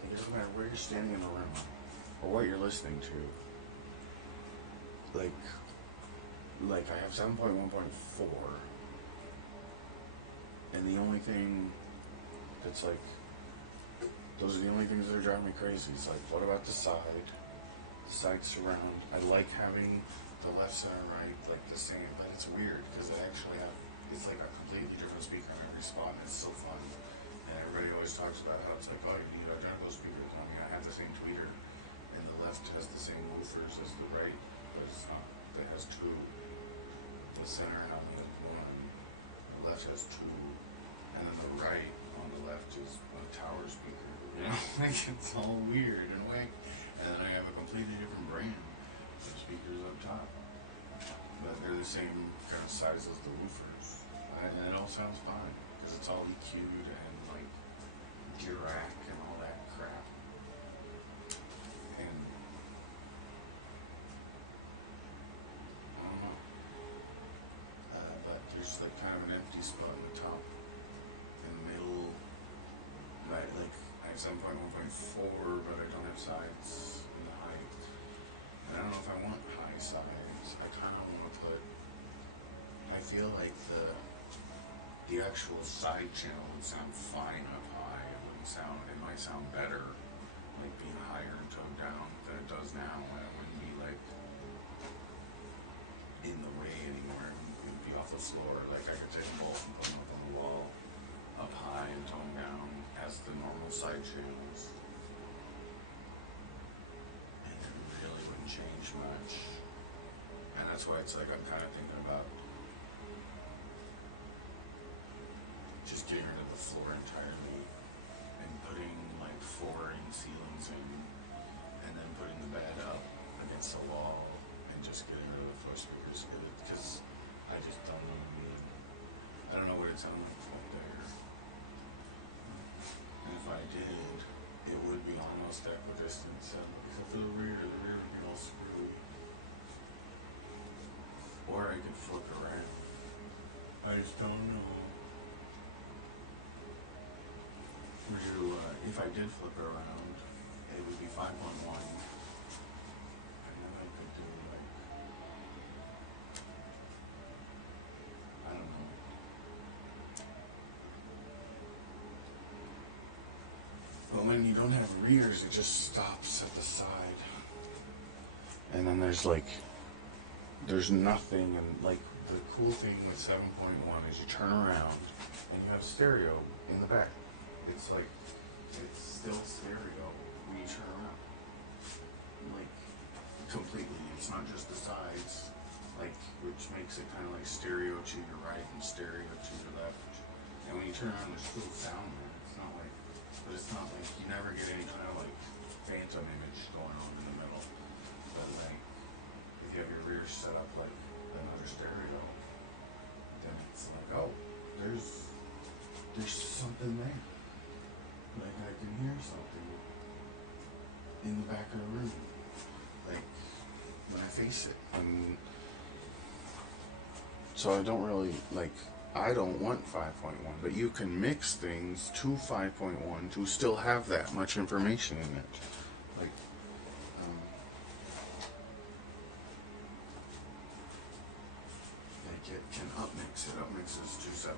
Like, it doesn't matter where you're standing in the room or what you're listening to. Like I have 7.1.4, and the only thing that's like, those are the only things that are driving me crazy. It's like, what about the side surround? I like having the left, center, right, like the same, but it's weird because it actually it's like a completely different speaker in every spot, and it's so fun. And everybody always talks about how it's like, oh, you need identical speakers. I mean, I have the same tweeter, and the left has the same woofers as the right, but it's not. It has two. The center only has one. The left has two, and then the right on the left is a tower speaker. You know, like, it's all weird and wank. And then I have a completely different brand of speakers up top. But they're the same kind of size as the woofers. And it all sounds fine, because it's all EQ'd and like Dirac and all that crap. And I don't know. But there's like kind of an empty spot in the top. In the middle, right, like I have 7.1.4, but I don't have sides in the height. And I don't know if I want high sides. I kind of want to put, I feel like the actual side channel would sound fine up high. It might sound better, like being higher and toned down than it does now. And it wouldn't be like in the way anymore. It would be off the floor. Like I could take them both and put them up on the wall, up high and toned down as the normal side channels. And it really wouldn't change much. And that's why it's like I'm kind of thinking about just getting rid of the floor entirely and putting like 4-inch ceilings in, and then putting the bed up against the wall and just getting rid of the floor speakers, because I just don't know. I don't know what it sounds like from there. And if I did, it would be almost equidistant, except for the rear would be all screwy. Or I could flip around. I just don't know. If I did flip it around, it would be 5.1. And then I could do like, I don't know. But when you don't have rears, it just stops at the side. And then there's nothing, and like the cool thing with 7.1 is you turn around and you have stereo in the back. It's like, it's still stereo when you turn around. Like, completely. It's not just the sides, like, which makes it kind of like stereo to your right and stereo to your left. And when you turn around, there's still sound there. It's not like, but it's not like, you never get any kind of like phantom image going on in the middle. But like, if you have your rear set up like another stereo, then it's like, oh, there's something there. Like I can hear something in the back of the room, like when I face it. And so I don't really I don't want 5.1, but you can mix things to 5.1 to still have that much information in it. Like it can upmix. It upmixes to 7.1.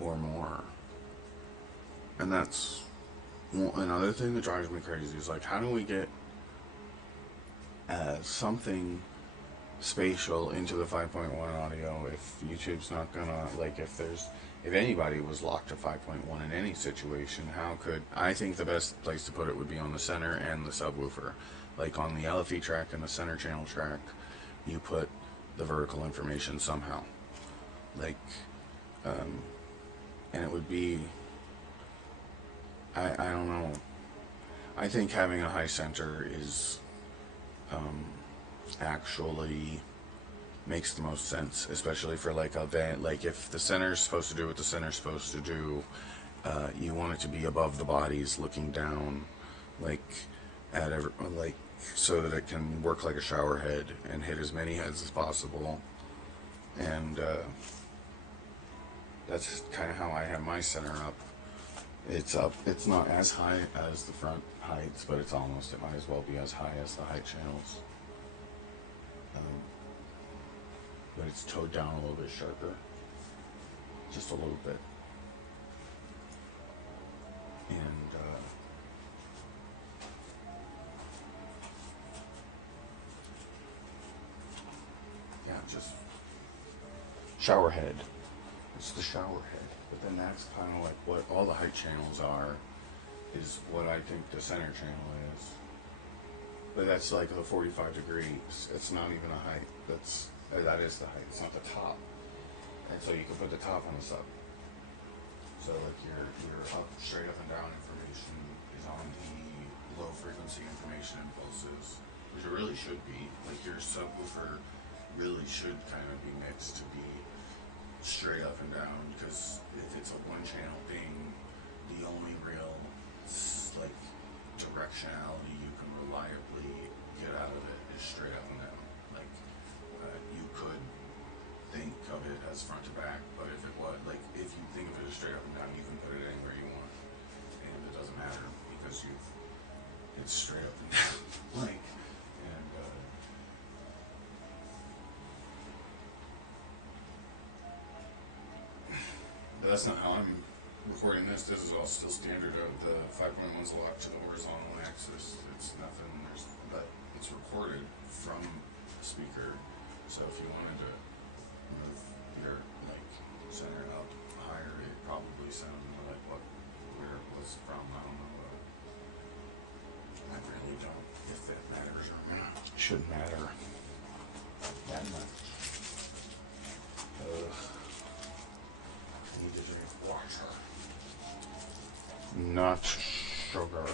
Or more. And that's another thing that drives me crazy is like, how do we get something spatial into the 5.1 audio if YouTube's not gonna, like, if anybody was locked to 5.1 in any situation, I think the best place to put it would be on the center and the subwoofer. Like on the LFE track and the center channel track, you put the vertical information somehow. Like, and it would be, I don't know. I think having a high center is actually makes the most sense, especially for like a van. Like if the center's supposed to do what the center's supposed to do, you want it to be above the bodies, looking down, like so that it can work like a shower head and hit as many heads as possible. And that's kind of how I have my center up. It's up. It's not as high as the front heights, but it's almost. It might as well be as high as the height channels. But it's towed down a little bit sharper, just a little bit. And yeah, just shower head. It's the shower head. But then that's kind of like what all the height channels are, is what I think the center channel is. But that's like the 45 degrees. It's not even a height. That is the height. It's not the top. And so you can put the top on the sub. So like your up, straight up and down information is on the low frequency information impulses, which it really should be. Like your subwoofer really should kind of be mixed to be straight up and down, because if it's a one channel ping, the only real like directionality you can reliably get out of it is straight up and down. Like you could think of it as front to back, but if it was like, if you think of it as straight up and down, you can put it anywhere you want, and it doesn't matter because it's straight up and down. Like, and but that's not how I'm recording this. This is all still standard. The 5.1's locked to the horizontal axis. It's nothing. But it's recorded from the speaker. So if you wanted to move your like center up higher, it probably sounded more like where it was from. I don't know. I really don't. If that matters or not, it shouldn't matter that much. I need to drink water, not sugar.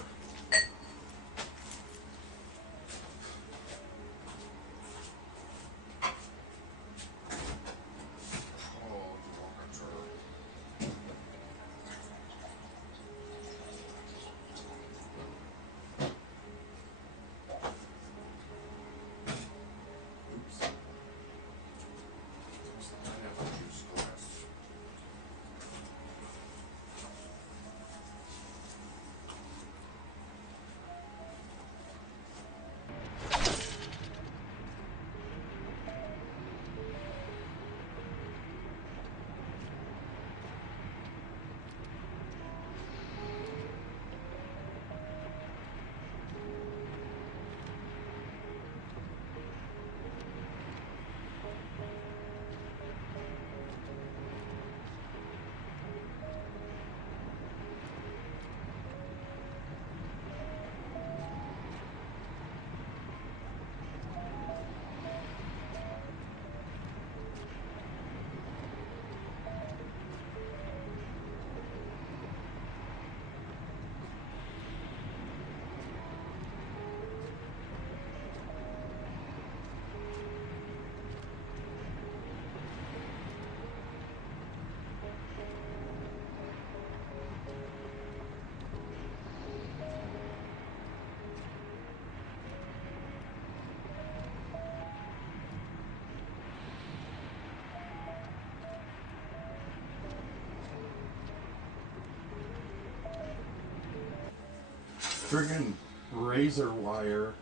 Friggin' razor wire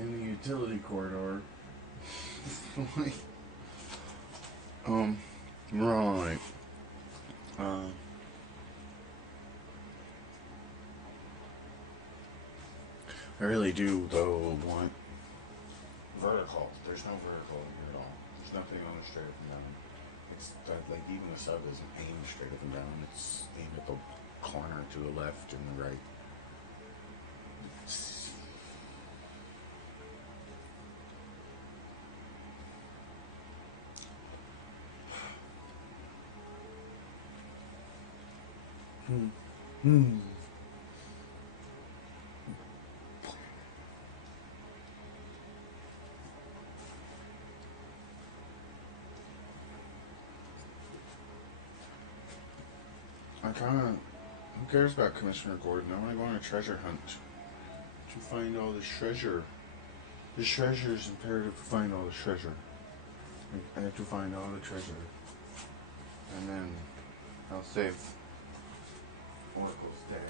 in the utility corridor. Like, right. I really do, though, want vertical. There's no vertical in here at all. There's nothing on the straight up and down. It's that, like, even the sub isn't aimed straight up and down. It's aimed at the corner to the left and the right. I kinda, who cares about Commissioner Gordon? I wanna go on a treasure hunt to find all this treasure. The treasure is imperative to find all the treasure. I have to find all the treasure. And then I'll save Oracle's dad.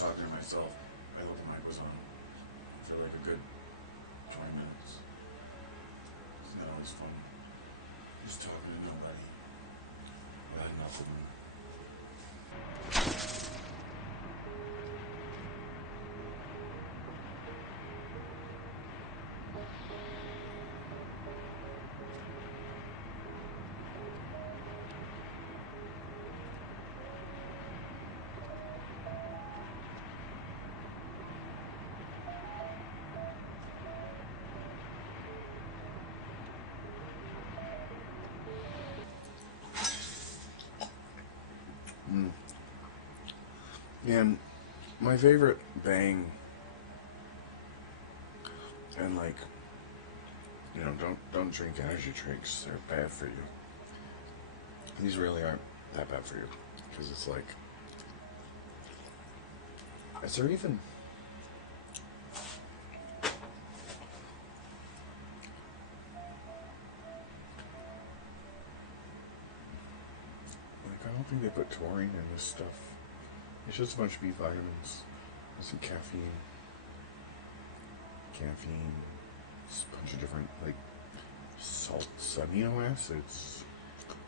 talking to myself. I thought the mic was on for like a good 20 minutes. It's not always fun. Just talking to nobody. I had nothing. And my favorite Bang, and like, you know, don't drink energy drinks. They're bad for you. These really aren't that bad for you, because it's like, is there even like, I don't think they put taurine in this stuff. It's just a bunch of B vitamins, some caffeine, just a bunch of different, like, salts, amino acids,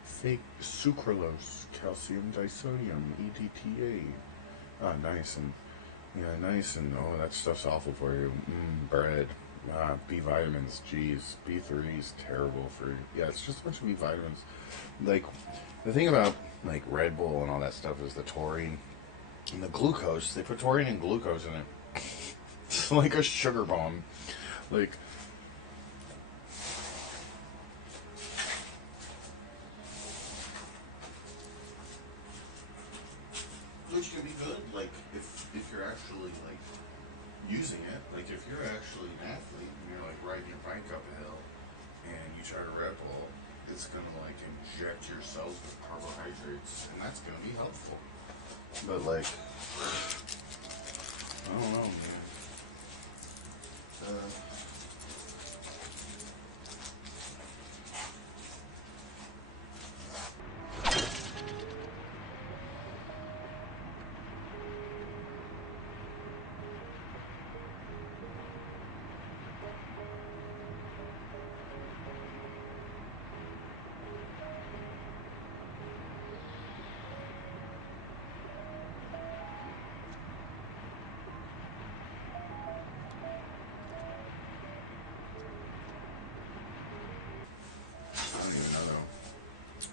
fake sucralose, calcium disodium, EDTA, niacin. Yeah, niacin, oh, that stuff's awful for you. Bread, B vitamins, geez, B3 is terrible for you. Yeah, it's just a bunch of B vitamins. Like, the thing about, like, Red Bull and all that stuff is the taurine. And the glucose, they put taurine and glucose in it. It's like a sugar bomb. Like, which can be good, like, if you're actually, like, using it. Like, if you're actually an athlete and you're, like, riding your bike up a hill and you try to Red Bull, it's gonna, like, inject your cells with carbohydrates, and that's gonna be helpful. But, like, I don't know, man.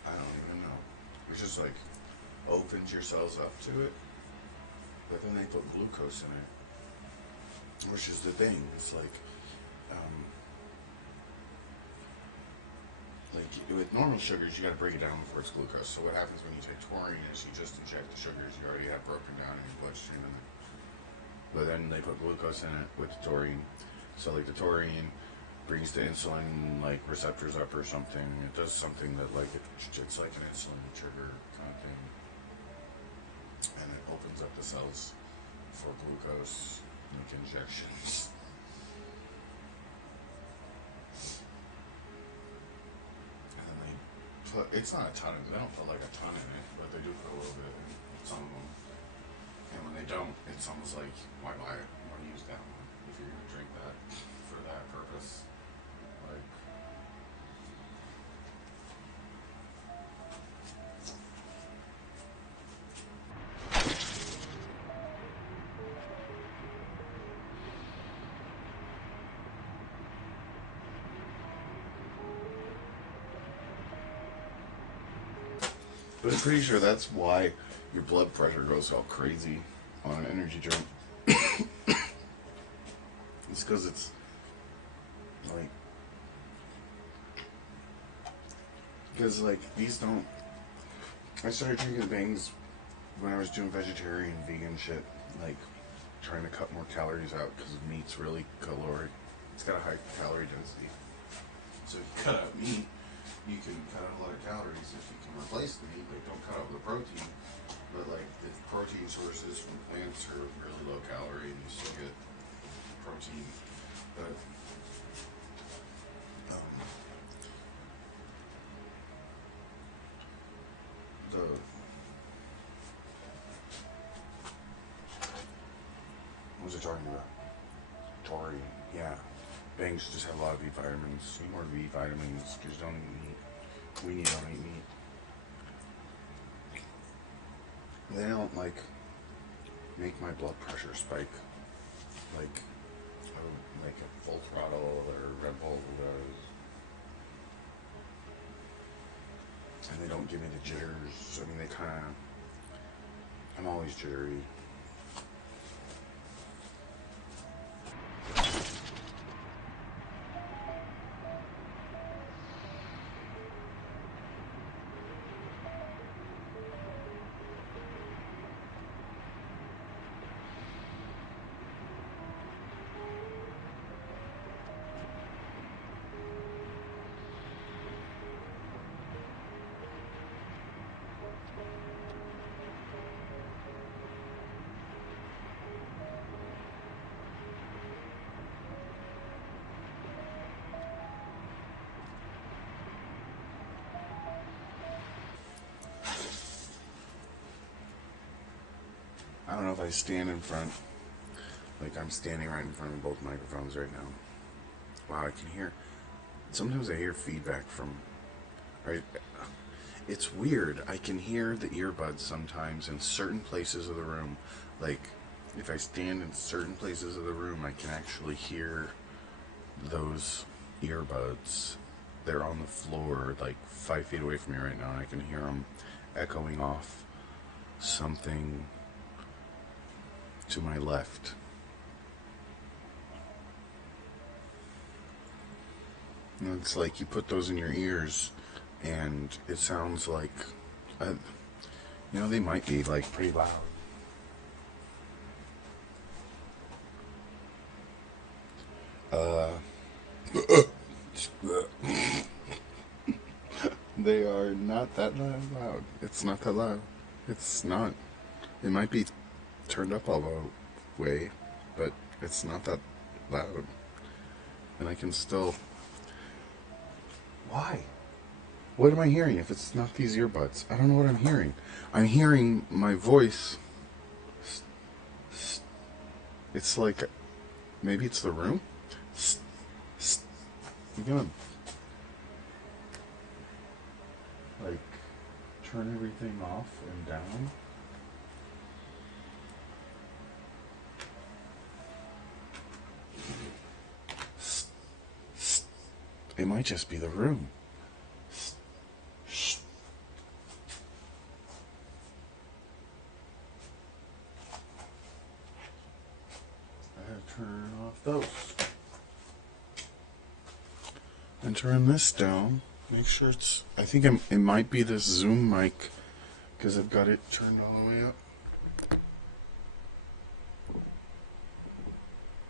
I don't even know. It's just like opens your cells up to it, but then they put glucose in it, which is the thing. It's like with normal sugars, you got to break it down before it's glucose. So what happens when you take taurine is you just inject the sugars you already have broken down in your bloodstream, but then they put glucose in it with the taurine. So like the taurine brings the insulin like receptors up or something. It does something that like it's like an insulin trigger kind of thing, and it opens up the cells for glucose like injections. And then they put, it's not a ton of, they don't put like a ton in it, but they do put a little bit in some of them. And when they don't, it's almost like, why buy it? Why use that one if you're gonna drink that for that purpose? Like, but I'm pretty sure that's why your blood pressure goes all crazy on an energy drink. It's because it's like, because like these don't. I started drinking Bangs when I was doing vegetarian, vegan shit, like trying to cut more calories out because meat's really caloric. It's got a high calorie density. So if you cut out meat, you can cut out a lot of calories if you can replace the meat. Like, don't cut out the protein, but like the protein sources from plants are really low calorie, and you still get protein. But was I talking about? Tori, yeah. Bangs just have a lot of B vitamins. Eat more B vitamins because you don't eat meat. We need to eat meat. They don't like make my blood pressure spike like a Full Throttle or Red Bull does. And they don't give me the jitters. I mean, they kind of. I'm always jittery. I don't know if I stand in front, like I'm standing right in front of both microphones right now. Wow, I can hear, sometimes I hear feedback from, right, it's weird. I can hear the earbuds sometimes in certain places of the room. Like, if I stand in certain places of the room, I can actually hear those earbuds. They're on the floor, like 5 feet away from me right now, and I can hear them echoing off something to my left. And it's like you put those in your ears and it sounds like, they might be like pretty loud. They are not that loud. It's not that loud. It's not. It might be turned up all the way, but it's not that loud. And I can still... Why? What am I hearing if it's not these earbuds? I don't know what I'm hearing. I'm hearing my voice. It's like... Maybe it's the room? Again. Like, turn everything off and down. It might just be the room. I gotta turn off those. And turn this down. Make sure it's... I think it might be this Zoom mic because I've got it turned all the way up.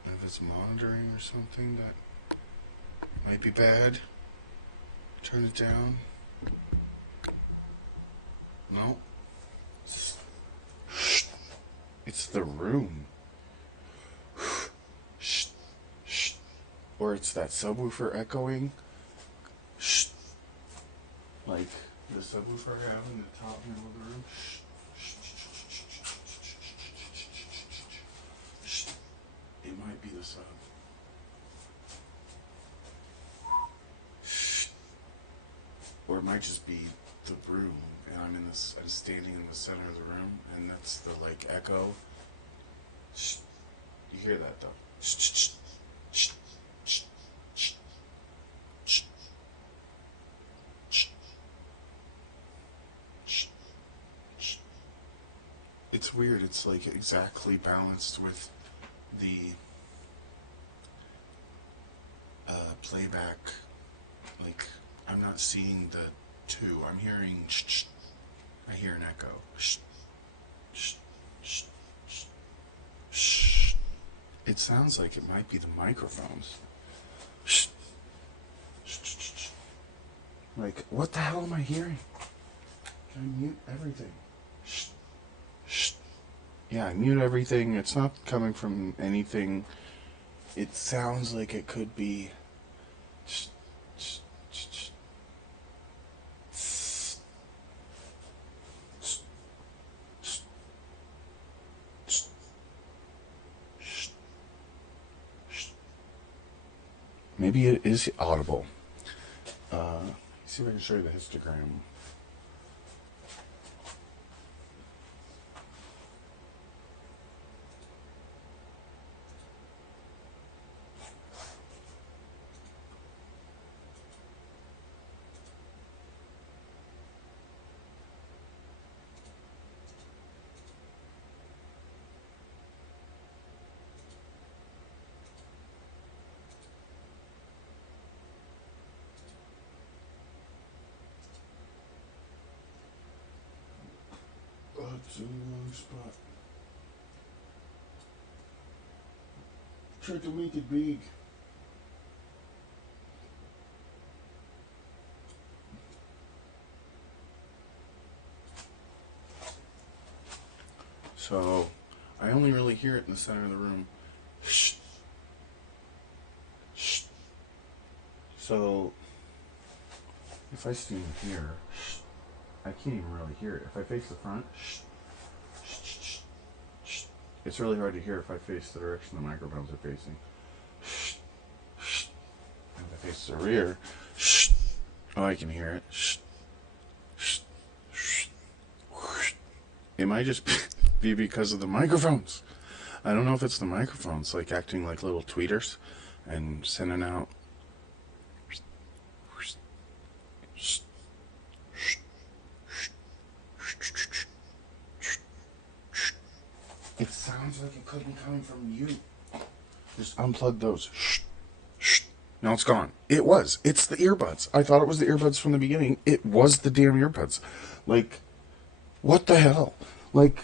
If it's monitoring or something, that might be bad. Turn it down. No. It's the room. Or it's that subwoofer echoing. Like the subwoofer I have in the top middle of the room. It might be the sub. Or it might just be the room, and I'm standing in the center of the room, and that's the like echo. You hear that though? It's weird. It's like exactly balanced with the playback. Like, I'm not seeing the two. I'm hearing I hear an echo. It sounds like it might be the microphones. Like, what the hell am I hearing? Can I mute everything? Yeah, I mute everything. It's not coming from anything. It sounds like it could be... Maybe it is audible. See if I can show you the histogram. Oh, it's in the wrong spot. Try to make it big. So, I only really hear it in the center of the room. Shh. Shh. So, if I stand here, shh, I can't even really hear it. If I face the front, shh, shh, shh, shh. It's really hard to hear if I face the direction the microphones are facing. Shh, shh. And if I face the rear, shh. Oh, I can hear it. Shh, shh, shh, whoosh. It might just be because of the microphones. I don't know if it's the microphones, like acting like little tweeters and sending out. It sounds like it could be coming from you. Just unplug those. Shh. Shh. Now it's gone. It was. It's the earbuds. I thought it was the earbuds from the beginning. It was the damn earbuds. Like, what the hell? Like,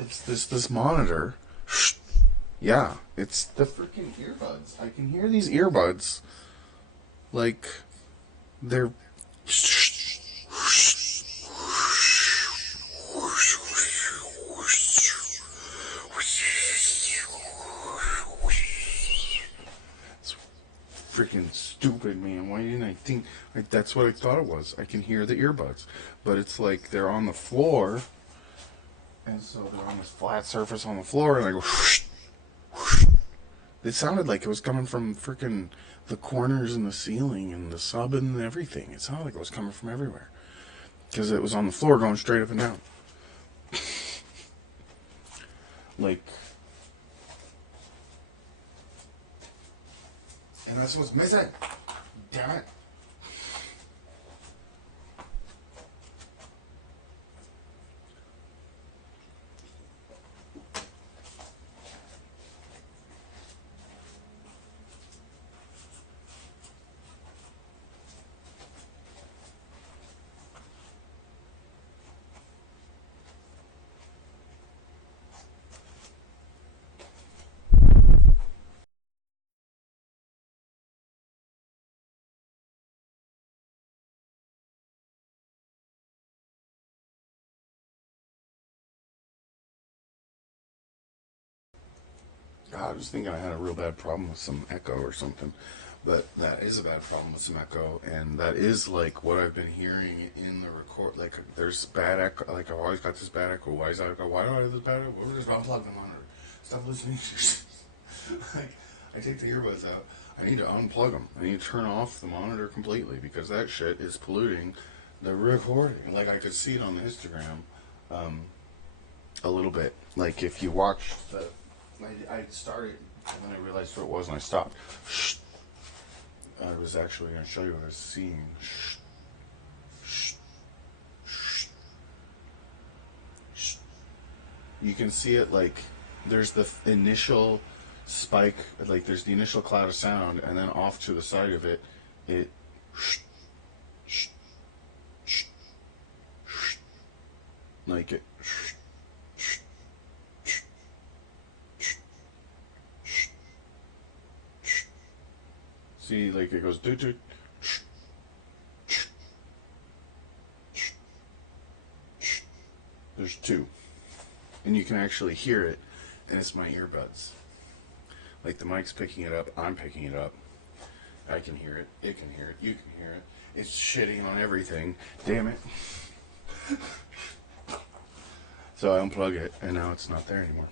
it's this monitor. Shh. Yeah, it's the freaking earbuds. I can hear these earbuds. Like, they're. Freaking stupid, man. Why didn't I think that's what I thought it was? I can hear the earbuds, but it's like they're on the floor, and so they're on this flat surface on the floor, and I go whoosh, whoosh. It sounded like it was coming from freaking the corners and the ceiling and the sub and everything. It sounded like it was coming from everywhere because it was on the floor going straight up and down. Like, and that's what's missing. Damn it. God, I was thinking I had a real bad problem with some echo or something, but that is a bad problem with some echo, and that is like what I've been hearing in the record. Like, there's bad echo. Like, I've always got this bad echo. Why is that echo? Why do I have this bad echo? We're just unplug the monitor. Stop listening. Like, I take the earbuds out. I need to unplug them. I need to turn off the monitor completely because that shit is polluting the recording. Like, I could see it on the Instagram a little bit. Like, if you watch the. I started, and then I realized what it was, and I stopped. Shh. I was actually going to show you what I was seeing. Shh. Shh. Shh. Shh. You can see it, like, there's the initial spike, like, there's the initial cloud of sound, and then off to the side of it, it. Shh. Shh. Shh. Shh. Like it. Shh. See, like it goes do do. There's two, and you can actually hear it, and it's my earbuds. Like the mic's picking it up, I'm picking it up. I can hear it. It can hear it. You can hear it. It's shitting on everything. Damn it. So I unplug it, and now it's not there anymore.